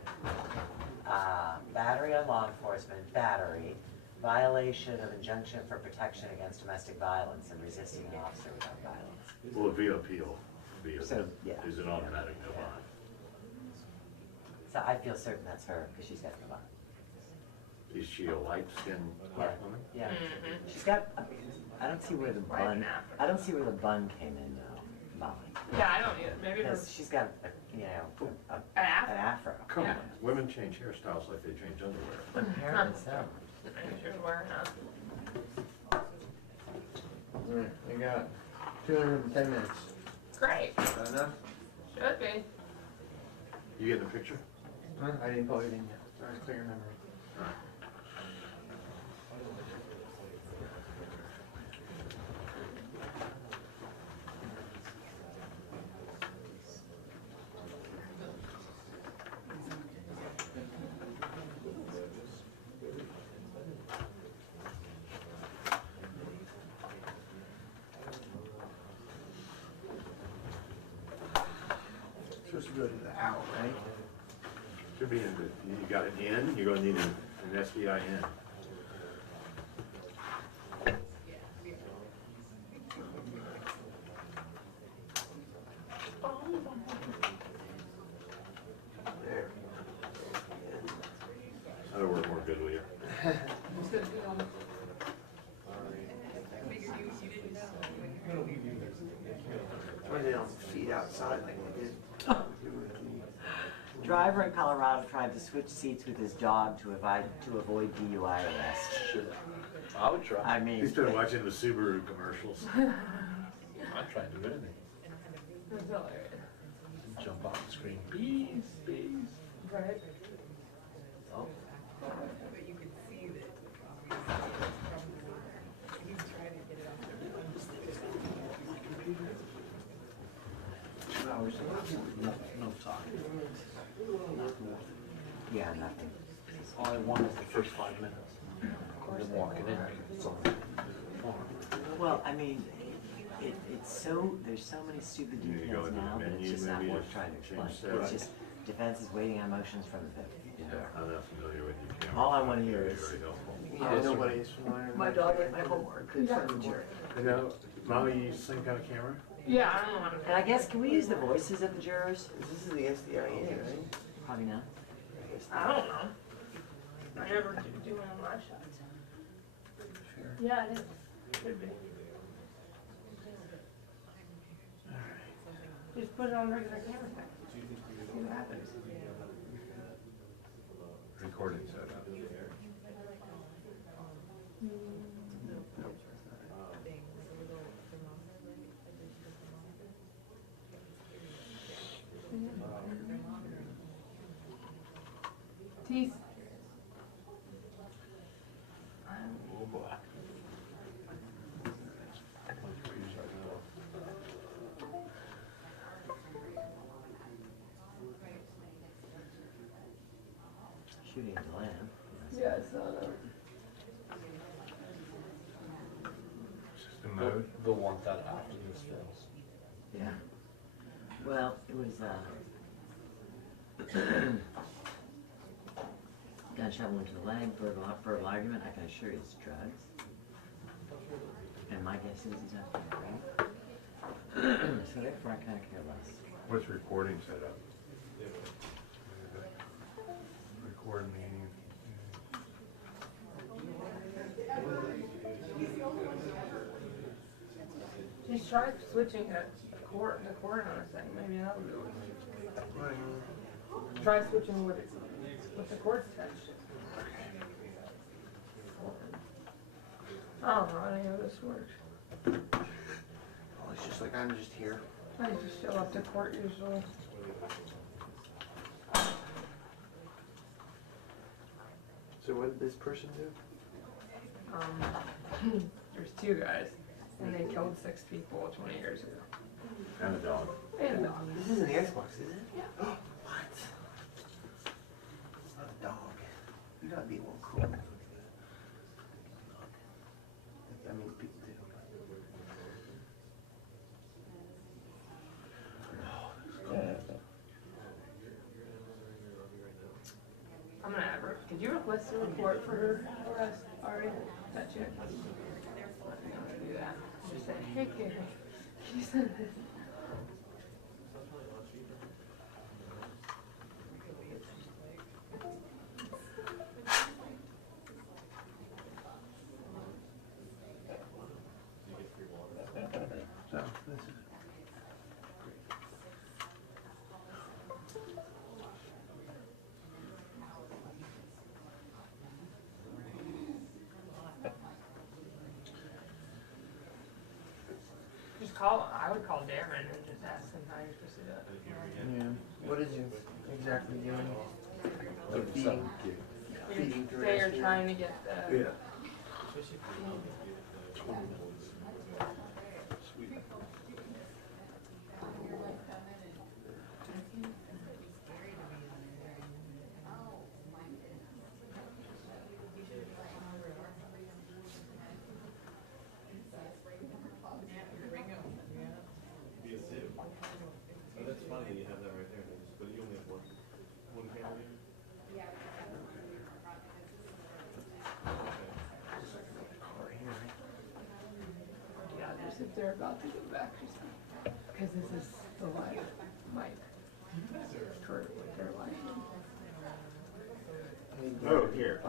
Battery on law enforcement, battery, violation of injunction for protection against domestic violence and resisting an officer without violence. Well, a VOP will be, So, yeah. is an automatic no bond. So I feel certain that's her, because she's got the bond. Is she a light-skinned Yeah, black woman? yeah. She's got, I don't see where the Right bun, in Africa. I don't see where the bun came in though, Molly. Yeah, I don't either. Maybe Because there's she's got, an an app. afro. Come Yeah. on, women change hairstyles like they change underwear. Apparently so. Maybe she was wearing a. Alright, I got 210 minutes. Great. Is that enough? Should be. You getting a picture? Huh? I didn't plug it in yet. Alright, clear your memory. Supposed to go to the out, right? Should be in the, you got an in, you're gonna need an SBI in. There. That'll work more good with you. It's good to go. outside like we did. Driver in Colorado tried to switch seats with his dog to avoid DUI arrest. I would try. I mean, He's been watching the Subaru commercials. I'd try to do anything. That's hilarious. Jump off the screen. Peace, peace. Right? Oh. But you could see that he's trying to get it off the 2 hours. No talking. yeah, nothing. All I want is the first 5 minutes. Then walking in. It's on the farm. Well, I mean, it's so, there's so many stupid You need to go details into the now that menu, it's just not maybe worth just trying to explain. change that. It's just, defense is waiting on motions from the Yeah, I'm not familiar with you. Cameron. All I wanna hear Very, is- very helpful. Yeah, nobody is familiar with My that. dog ate my homework. Good friend of Jerry. You know, Molly, you use the same kind of camera? Yeah, I don't want And I guess, can we use the voices of the jurors? This is the SDIA, right? Probably not. I don't know. I never do one of my shots. Yeah, it is. Could be. Just put it on regular camera thing. See what happens. Recording setup. Teeth. Oh boy. Shooting the lamb. Yeah, I saw that. System mode. They'll want that after this fails. Yeah. Well, it was, gunshot wound to the leg, verbal argument, I can assure you it's drugs. And my guess is he's out there, right? So therefore I kinda care less. What's recording setup? Record meeting. Just try switching the cord on a thing. Maybe that'll do it. Try switching with the cord's attached. I don't know how any of this works. Oh, it's just like I'm just here. I just show up to court usually. So what did this person do? There's 2 guys, and they killed 6 people 20 years ago. And a dog. And a dog. This isn't the Xbox, is it? Yeah. What? Not a dog. You gotta be a little cool. I mean, people do. I'm gonna have her. Did you request a report for her arrest already? That chick? I'm gonna do that. Just say, hey, Carrie, can you send this? So, this is. Just call, I would call Darren and just ask him how you're supposed to do it. Yeah. What is you exactly doing? Like feeding through Say you're SDIA? trying to get the. Yeah. Yeah, just if they're about to go back or something. Because this is the live mic for their life. Hey, Oh, here.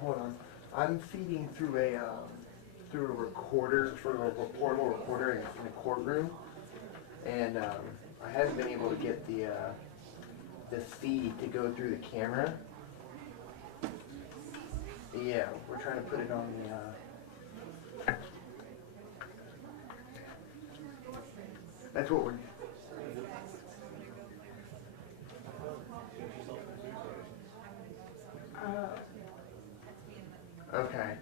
Hold on. I'm feeding through a recorder, through a portable recorder in a courtroom, and I hadn't been able to get the feed to go through the camera. Yeah, we're trying to put it on the, that's what we're, okay.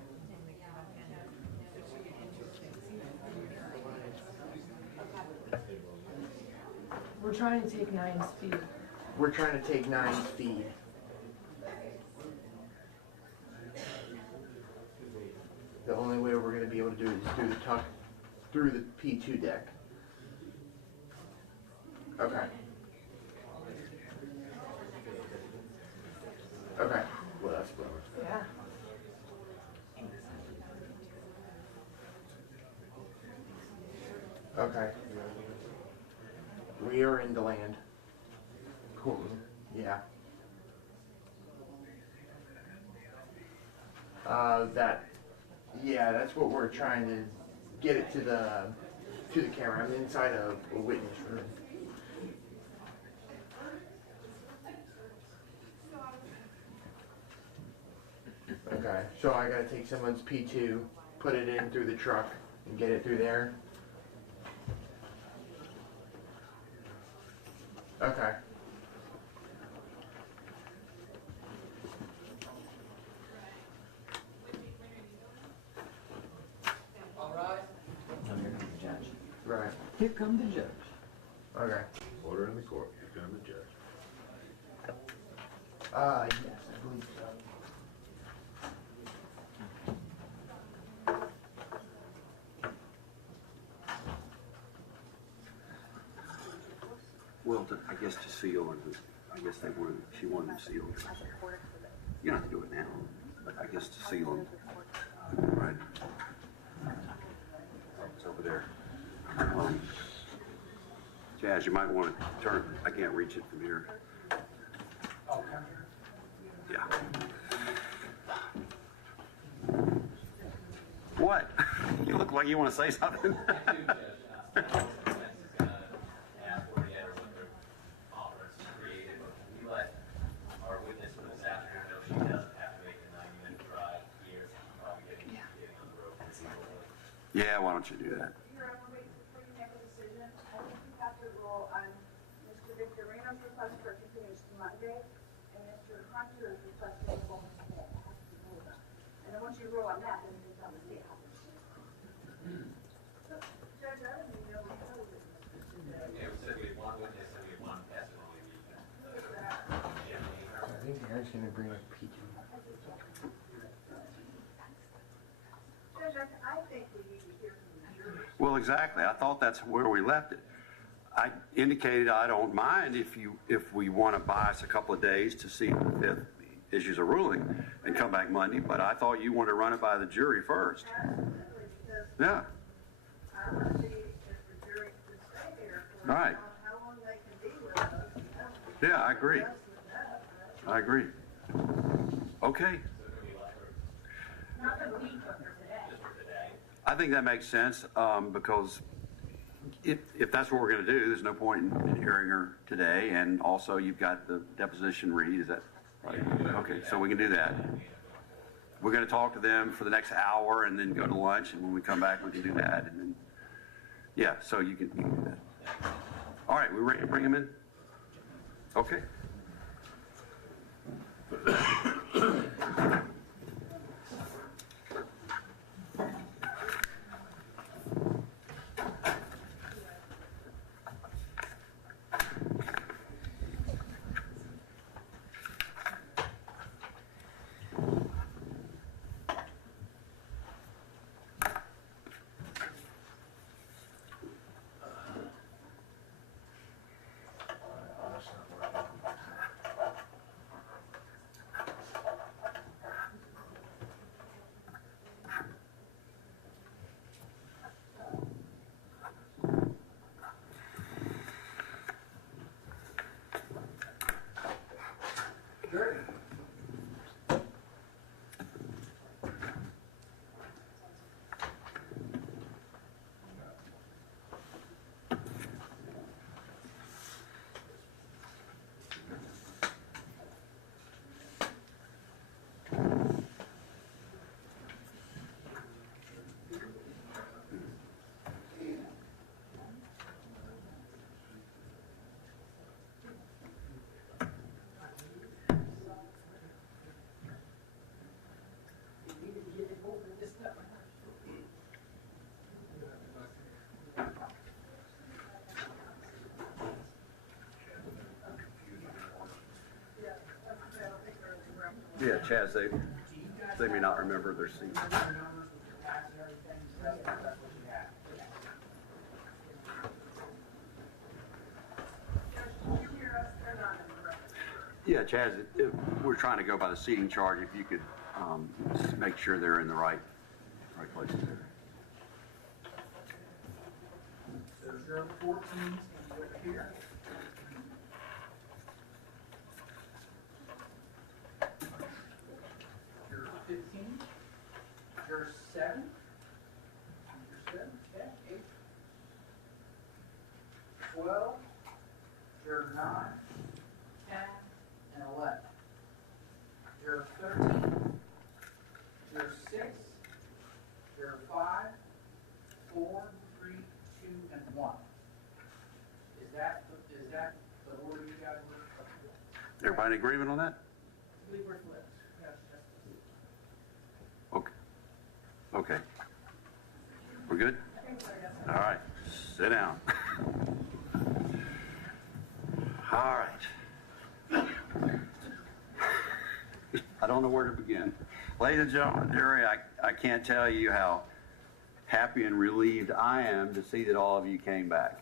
We're trying to take 9's feed. We're trying to take 9's feed. The only way we're going to be able to do it is through the P2 deck. Okay. Okay. Well, that's better. Yeah. Okay. We are in the land. Courtroom. Yeah. Yeah, that's what we're trying to get it to the camera. I'm inside a witness room. Okay, so I gotta take someone's P2, put it in through the truck, and get it through there. Okay. Now here comes the judge. Right. Here comes the judge. Okay. Order in the court, you come the judge. Yes, I believe so. Well, I guess to seal it, I guess she wanted to seal it. You don't have to do it now, but I guess to seal them. Right. It's over there. Jazz, you might want to turn, I can't reach it from here. Yeah. What? You look like you want to say something. Yeah, why don't you do that? Your Honor, wait, before you make a decision, I think you have to rule on Mr. Victorino's request for continuance to Monday, and Mr. Hunter's request for a bonus today. I have to rule on. And then once you rule on that, then you can tell me the happens. Judge, I don't even know what to tell you. Yeah, we said we had one witness and we had one testimony. I think Aaron's gonna bring up P2. Judge, I think we need to hear from the jury. Well, exactly. I thought that's where we left it. I indicated I don't mind if we want to buy us a couple of days to see if the fifth issues a ruling and come back Monday, but I thought you wanted to run it by the jury first. Absolutely, because Yeah. I want to see if the jury could stay here for Right. how long they can be with us. Yeah, I agree. I agree. Okay. Not the week of today. I think that makes sense because if that's what we're going to do, there's no point in hearing her today. And also, you've got the deposition read. Is that right? Okay, so we can do that. We're going to talk to them for the next hour and then go to lunch. And when we come back, we can do that. And then, yeah, so you can do that. All right, we ready to bring them in? Okay. Yeah, Chaz, they may not remember their seat. Remember your numbers with your packs and everything, so that's what you have. Judge, did you hear us? They're not in the record. Yeah, Chaz, we're trying to go by the seating chart. If you could just make sure they're in the right places there. So your 14s can be over here. Your 15, your 7, okay, 8, 12, your 9, 10, and 11. Your 13, your 6, your 5, 4, 3, 2, and 1. Is that the order you guys were? Everybody in agreement on that? I believe we're flipped. Yes, yes. Okay. Okay. We're good? All right. Sit down. All right. I don't know where to begin. Ladies and gentlemen, jury, I can't tell you how happy and relieved I am to see that all of you came back.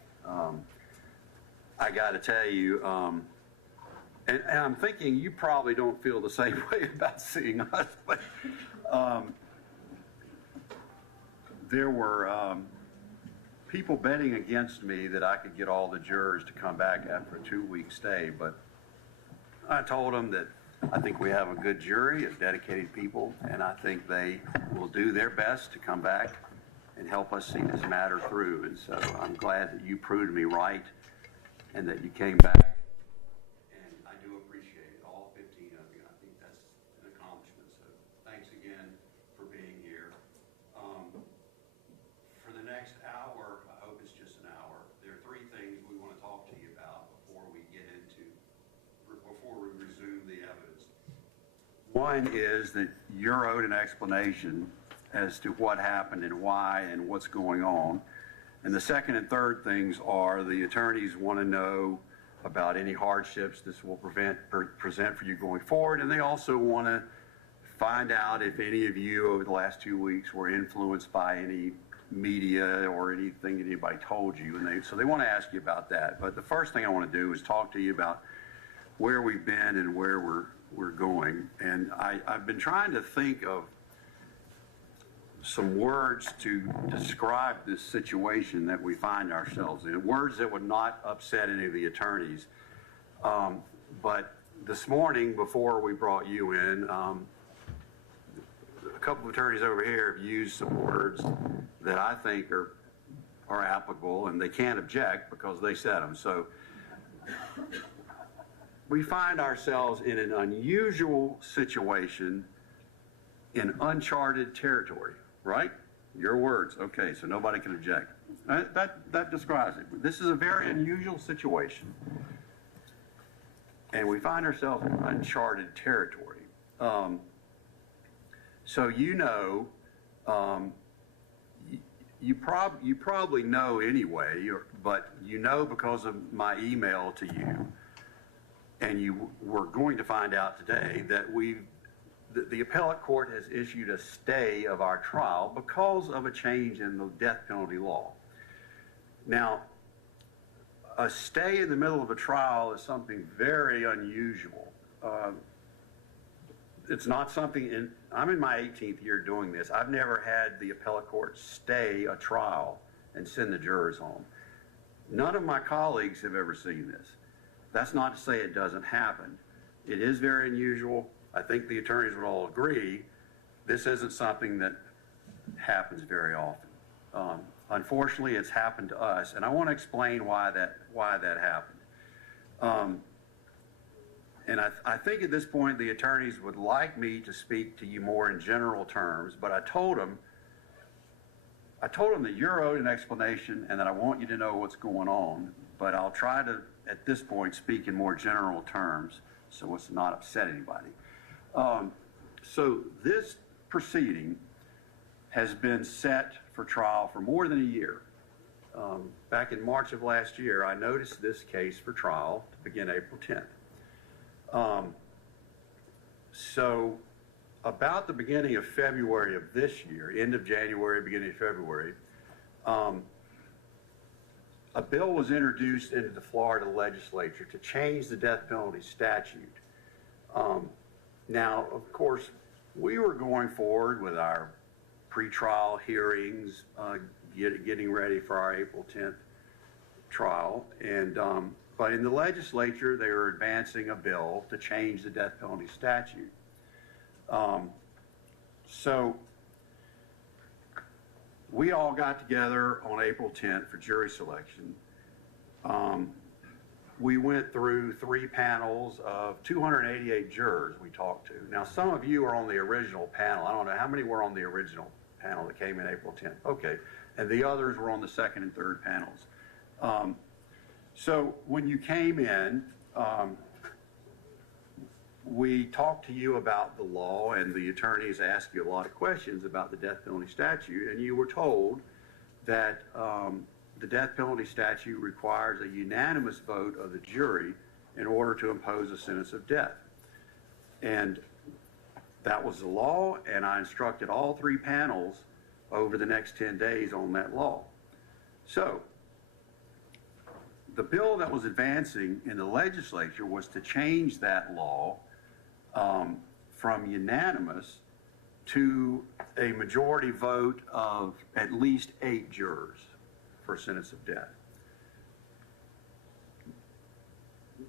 I got to tell you, and I'm thinking you probably don't feel the same way about seeing us, but there were people betting against me that I could get all the jurors to come back after a 2-week stay, but I told them that I think we have a good jury of dedicated people, and I think they will do their best to come back and help us see this matter through. And so I'm glad that you proved me right and that you came back. And I do appreciate it, all 15 of you. I think that's an accomplishment. So thanks again for being here. For the next hour, I hope it's just an hour, there are 3 things we want to talk to you about before we resume the evidence. One is that you're owed an explanation as to what happened and why and what's going on. And the second and third things are the attorneys want to know about any hardships this will present for you going forward. And they also want to find out if any of you over the last 2 weeks were influenced by any media or anything that anybody told you. And so they want to ask you about that. But the first thing I want to do is talk to you about where we've been and where we're going. And I've been trying to think of some words to describe this situation that we find ourselves in, words that would not upset any of the attorneys. But this morning, before we brought you in, a couple of attorneys over here have used some words that I think are applicable, and they can't object because they said them. So we find ourselves in an unusual situation in uncharted territory, right? Your words. Okay, so nobody can object. That describes it. This is a very unusual situation. And we find ourselves in uncharted territory. So you know, you probably know anyway, but you know because of my email to you, and you were going to find out today that the appellate court has issued a stay of our trial because of a change in the death penalty law. Now, a stay in the middle of a trial is something very unusual. It's not something, I'm in my 18th year doing this. I've never had the appellate court stay a trial and send the jurors home. None of my colleagues have ever seen this. That's not to say it doesn't happen. It is very unusual. I think the attorneys would all agree this isn't something that happens very often. Unfortunately, it's happened to us, and I want to explain why that happened. And I think at this point the attorneys would like me to speak to you more in general terms, but I told them that you're owed an explanation and that I want you to know what's going on, but I'll try to, at this point, speak in more general terms so as to not upset anybody. So this proceeding has been set for trial for more than a year. Back in March of last year, I noticed this case for trial to begin April 10th. So about the beginning of February of this year, end of January, beginning of February, a bill was introduced into the Florida legislature to change the death penalty statute. Now, of course, we were going forward with our pretrial hearings, getting ready for our April 10th trial, and but in the legislature, they were advancing a bill to change the death penalty statute. So we all got together on April 10th for jury selection. We went through 3 panels of 288 jurors we talked to. Now, some of you are on the original panel. I don't know how many were on the original panel that came in April 10th. Okay. And the others were on the second and third panels. So when you came in, we talked to you about the law, and the attorneys asked you a lot of questions about the death penalty statute, and you were told that the death penalty statute requires a unanimous vote of the jury in order to impose a sentence of death. And that was the law, and I instructed all 3 panels over the next 10 days on that law. So the bill that was advancing in the legislature was to change that law from unanimous to a majority vote of at least 8 jurors for a sentence of death.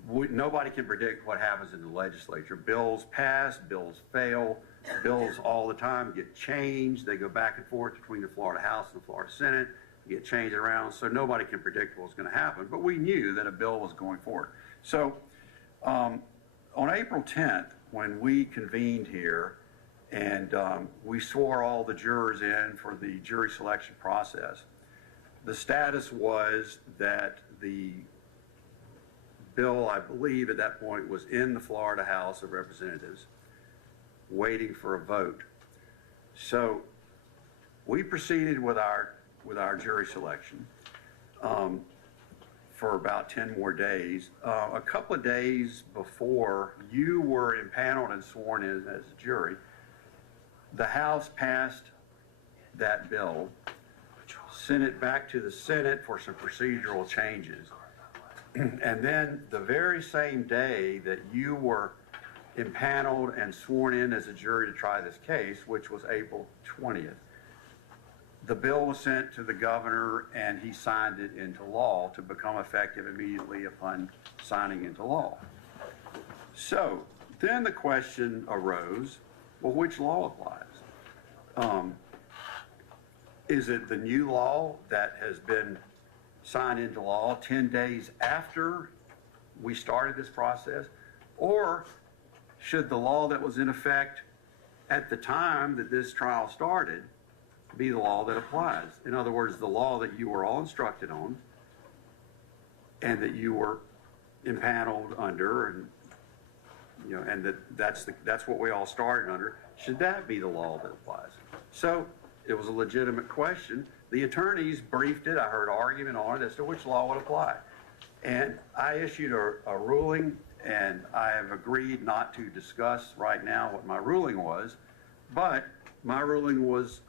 Nobody can predict what happens in the legislature. Bills pass, bills fail, bills all the time get changed. They go back and forth between the Florida House and the Florida Senate, get changed around, so nobody can predict what's going to happen. But we knew that a bill was going forward. So on April 10th, when we convened here and we swore all the jurors in for the jury selection process, the status was that the bill, I believe at that point, was in the Florida House of Representatives waiting for a vote. So we proceeded with our jury selection for about 10 more days. A couple of days before you were impaneled and sworn in as a jury, the House passed that bill, sent it back to the Senate for some procedural changes. And then the very same day that you were impaneled and sworn in as a jury to try this case, which was April 20th, the bill was sent to the governor and he signed it into law to become effective immediately upon signing into law. So then the question arose, well, which law applies? Is it the new law that has been signed into law 10 days after we started this process? Or should the law that was in effect at the time that this trial started be the law that applies? In other words, the law that you were all instructed on and that you were impaneled under, and you know, and that's what we all started under. Should that be the law that applies? So it was a legitimate question. The attorneys briefed it. I heard argument on it as to which law would apply. And I issued a ruling, and I have agreed not to discuss right now what my ruling was, but my ruling was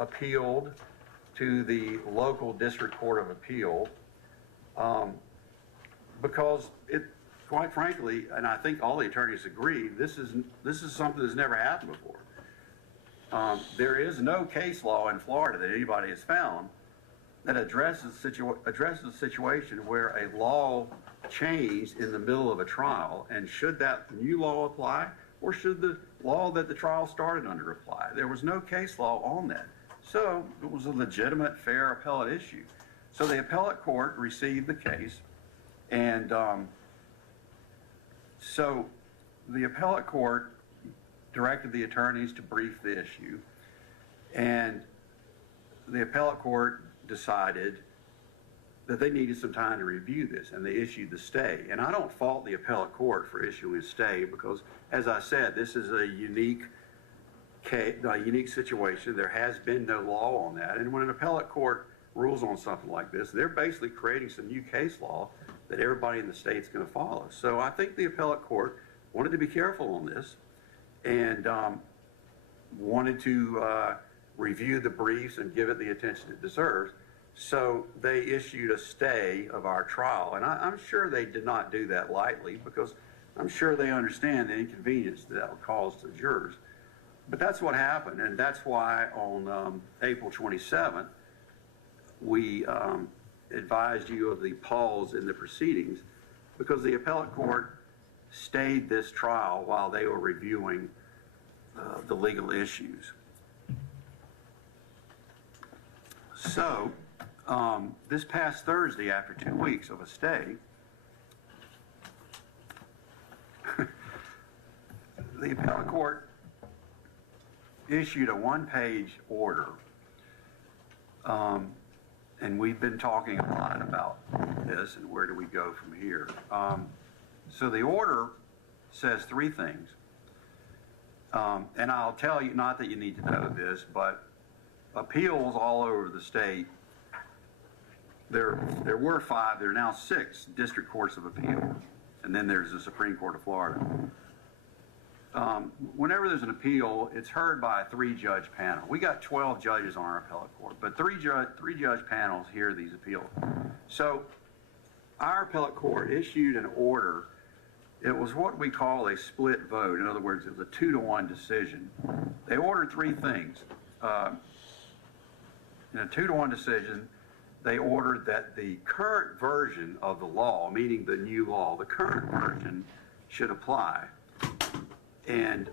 appealed to the local district court of appeal because it, quite frankly, and I think all the attorneys agree, this is something that's never happened before. There is no case law in Florida that anybody has found that addresses a situation where a law changed in the middle of a trial, and should that new law apply, or should the law that the trial started under apply? There was no case law on that. So it was a legitimate, fair appellate issue. So the appellate court received the case, and so the appellate court directed the attorneys to brief the issue, and the appellate court decided that they needed some time to review this, and they issued the stay. And I don't fault the appellate court for issuing a stay because, as I said, this is a unique situation. There has been no law on that, and when an appellate court rules on something like this, they're basically creating some new case law that everybody in the state's going to follow. So I think the appellate court wanted to be careful on this, and wanted to review the briefs and give it the attention it deserves. So they issued a stay of our trial. And I'm sure they did not do that lightly, because I'm sure they understand the inconvenience that would cause to jurors. But that's what happened, and that's why on April 27th, we advised you of the pause in the proceedings, because the appellate court stayed this trial while they were reviewing the legal issues. So, this past Thursday, after 2 weeks of a stay, the appellate court issued a one-page order, and we've been talking a lot about this and where do we go from here. So the order says three things, and I'll tell you, not that you need to know this, but appeals all over the state, there were 5, there are now 6 district courts of appeal, and then there's the Supreme Court of Florida. Whenever there's an appeal, it's heard by a 3-judge panel. We got 12 judges on our appellate court, but 3-judge panels hear these appeals. So our appellate court issued an order. It was what we call a split vote. In other words, it was a 2-to-1 decision. They ordered 3 things. In a 2-to-1 decision, they ordered that the current version of the law, meaning the new law, the current version should apply. And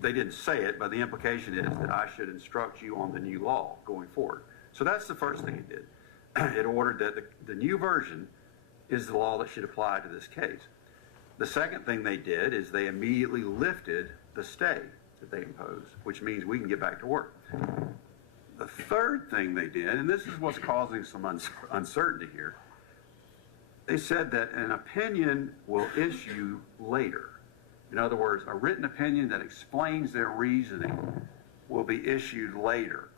they didn't say it, but the implication is that I should instruct you on the new law going forward. So that's the first thing it did. It ordered that the new version is the law that should apply to this case. The second thing they did is they immediately lifted the stay that they imposed, which means we can get back to work. The third thing they did, and this is what's causing some uncertainty here, they said that an opinion will issue later. In other words, a written opinion that explains their reasoning will be issued later.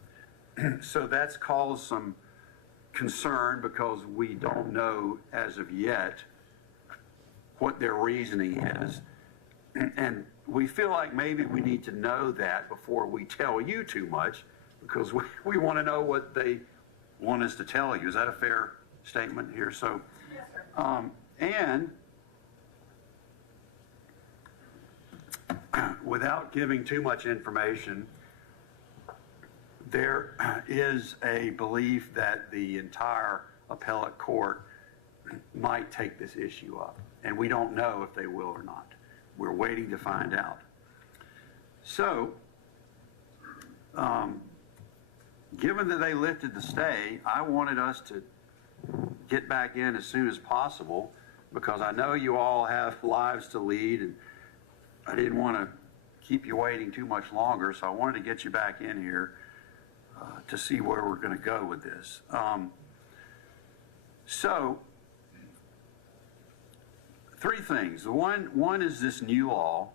So that's caused some concern, because we don't know as of yet what their reasoning is. And we feel like maybe we need to know that before we tell you too much, because we want to know what they want us to tell you. Is that a fair statement here? So, and without giving too much information, there is a belief that the entire appellate court might take this issue up, and we don't know if they will or not. We're waiting to find out. So, given that they lifted the stay, I wanted us to get back in as soon as possible, because I know you all have lives to lead, and I didn't want to keep you waiting too much longer, so I wanted to get you back in here to see where we're going to go with this. So, 3 things. One is this new law.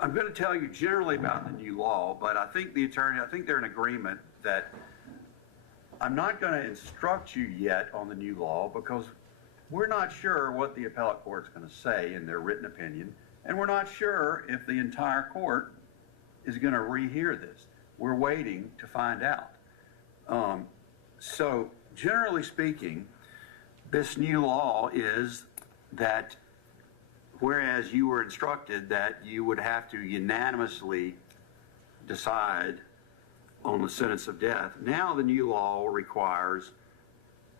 I'm going to tell you generally about the new law, but I think they're in agreement that I'm not going to instruct you yet on the new law, because we're not sure what the appellate court's going to say in their written opinion, and we're not sure if the entire court is going to rehear this. We're waiting to find out. So, generally speaking, this new law is that whereas you were instructed that you would have to unanimously decide on the sentence of death, now the new law requires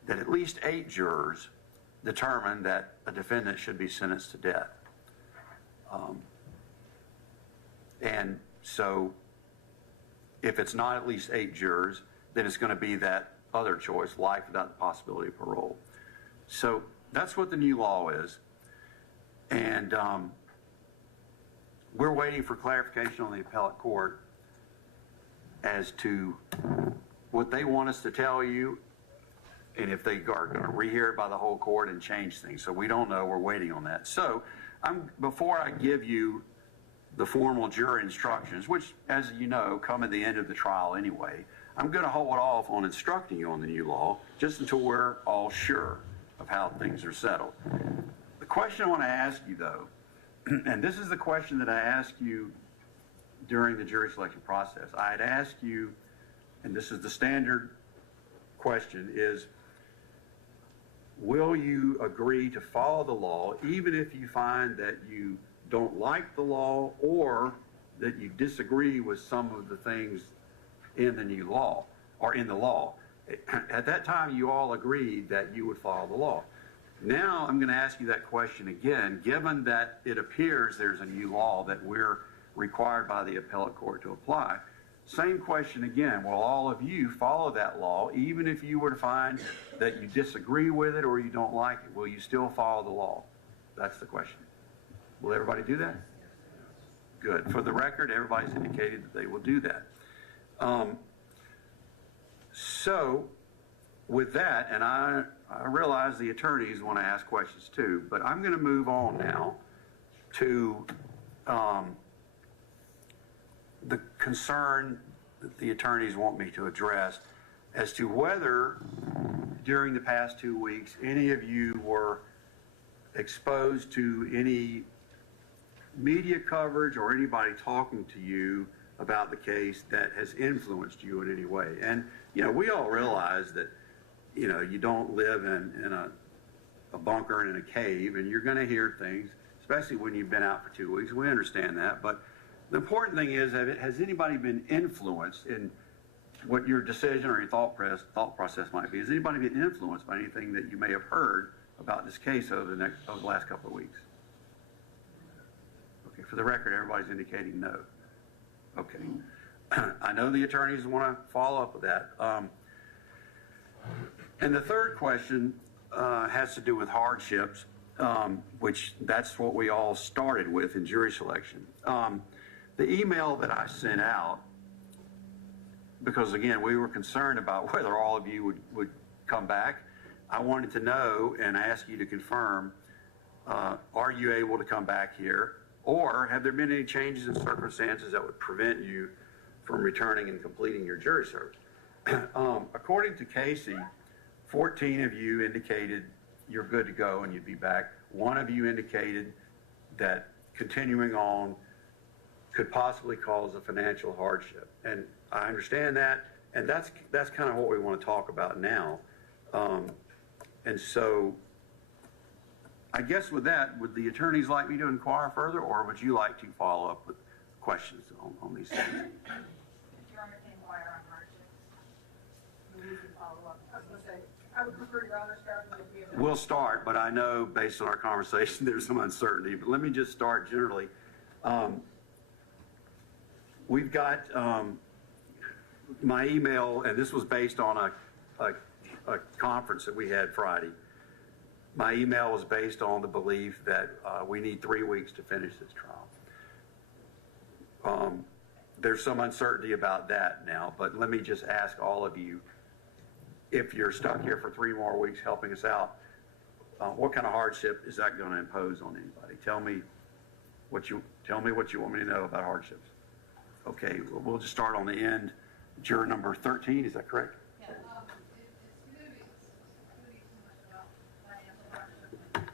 that at least 8 jurors determine that a defendant should be sentenced to death. And so if it's not at least 8 jurors, then it's going to be that other choice, life without the possibility of parole. So that's what the new law is. And we're waiting for clarification on the appellate court as to what they want us to tell you, and if they are going to rehear it by the whole court and change things. So we don't know. We're waiting on that. So before I give you the formal jury instructions, which, as you know, come at the end of the trial anyway, I'm going to hold off on instructing you on the new law just until we're all sure of how things are settled. The question I want to ask you, though, and this is the question that I asked you during the jury selection process. I had asked you, and this is the standard question, is will you agree to follow the law even if you find that you don't like the law or that you disagree with some of the things in the new law or in the law? At that time, you all agreed that you would follow the law. Now I'm going to ask you that question again, given that it appears there's a new law that we're required by the appellate court to apply. Same question again, will all of you follow that law even if you were to find that you disagree with it or you don't like it? Will you still follow the law? That's the question. Will everybody do that? Good. For the record, everybody's indicated that they will do that. So with that, and I realize the attorneys want to ask questions too, but I'm going to move on now to the concern that the attorneys want me to address as to whether during the past 2 weeks any of you were exposed to any media coverage or anybody talking to you about the case that has influenced you in any way. And, you know, we all realize that, you know, you don't live in a bunker and in a cave, and you're going to hear things, especially when you've been out for 2 weeks. We understand that. But the important thing is, has anybody been influenced in what your decision or your thought process might be? Has anybody been influenced by anything that you may have heard about this case over the last couple of weeks? Okay, for the record, everybody's indicating no. Okay. I know the attorneys want to follow up with that. And the third question has to do with hardships, which that's what we all started with in jury selection. The email that I sent out, because again, we were concerned about whether all of you would come back. I wanted to know and ask you to confirm, are you able to come back here? Or have there been any changes in circumstances that would prevent you from returning and completing your jury service? According to Casey, 14 of you indicated you're good to go and you'd be back. One of you indicated that continuing on could possibly cause a financial hardship. And I understand that, and that's kind of what we want to talk about now. And so I guess with that, would the attorneys like me to inquire further, or would you like to follow up with questions on these things? If you're on the inquire on hardships, we can follow up. I was going to say, I would prefer your honor start with you. We'll start, but I know based on our conversation there's some uncertainty. But let me just start generally. We've got my email, and this was based on a conference that we had Friday. My email was based on the belief that we need 3 weeks to finish this trial. There's some uncertainty about that now, but let me just ask all of you, if you're stuck here for 3 more weeks helping us out, what kind of hardship is that going to impose on anybody? Tell me what you want me to know about hardships. Okay, we'll just start on the end. Juror number 13, is that correct? Yeah, it's going to be too much about financial hardship.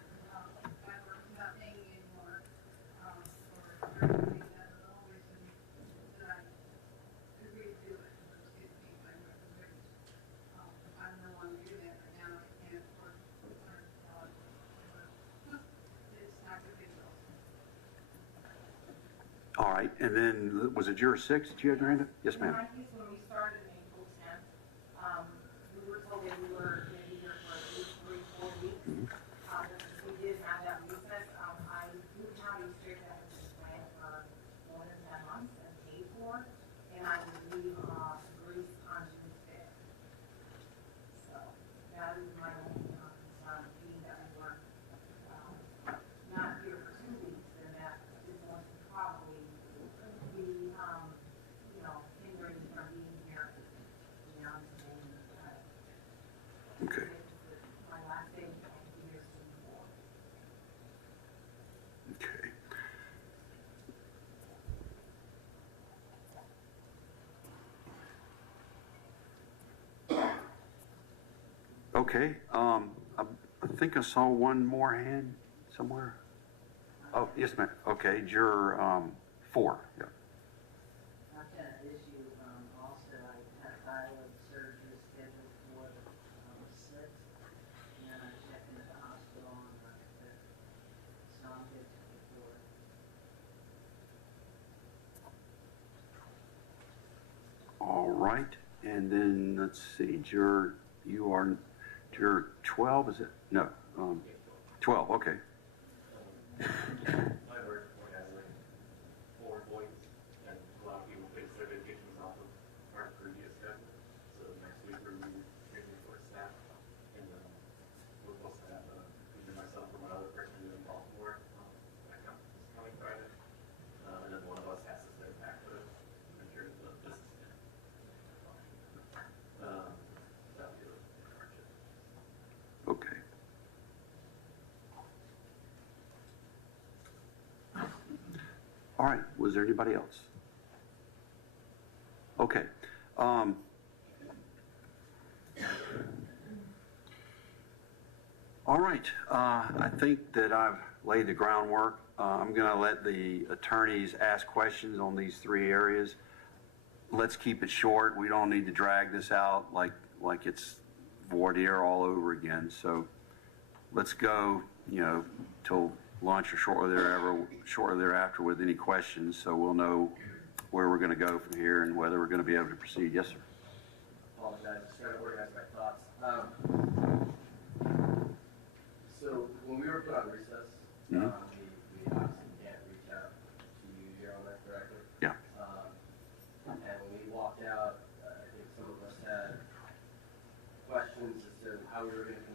Not paying you anymore, or everything that has always been that I agreed to it. Excuse me, I don't want to do that right now. I can't afford $100. It's not going to be well. All right, and then was it juror 6 that you had your hand up? Yes, ma'am. In my case, when we started in April 10th, we were told that we were going to be here for at least 3-4 weeks. We did have that recess. I moved out East Street that was planned for more than 10 months and paid for, and I would leave Greece on June 5th. So that is my only concern, being that we were not here for 2 weeks, and that is going to probably be, hindering from being here beyond today. Okay. My last day, I'll be here soon before. Okay. Okay, I think I saw one more hand somewhere. Oh, yes, ma'am. Okay, juror 4. Yeah. I've got an issue, also, I had a thyroid surgery scheduled for the 6th, and then I checked into the hospital on the 5th, so I'm good to go forward. All right, and then let's see, juror, you are juror 12, is it? No, 12, okay. I work for like 4 employees, and a lot of people base their vacations off of our previous schedule. So next week we're training for staff, and we're supposed to have either myself or my other person in Baltimore that comes this coming Friday, and then one of us has to stay back for make sure the business can function. That'll be the hardship. Okay. All right, was there anybody else? Okay. All right, I think that I've laid the groundwork. I'm going to let the attorneys ask questions on these 3 areas. Let's keep it short. We don't need to drag this out like it's voir dire all over again. So let's go, till lunch or shortly thereafter with any questions, so we'll know where we're going to go from here and whether we're going to be able to proceed. Yes, sir. Apologize, just trying to organize my thoughts. So when we were put on recess, we obviously can't reach out to you here on that directly. Yeah. And when we walked out, I think some of us had questions as to how we were going to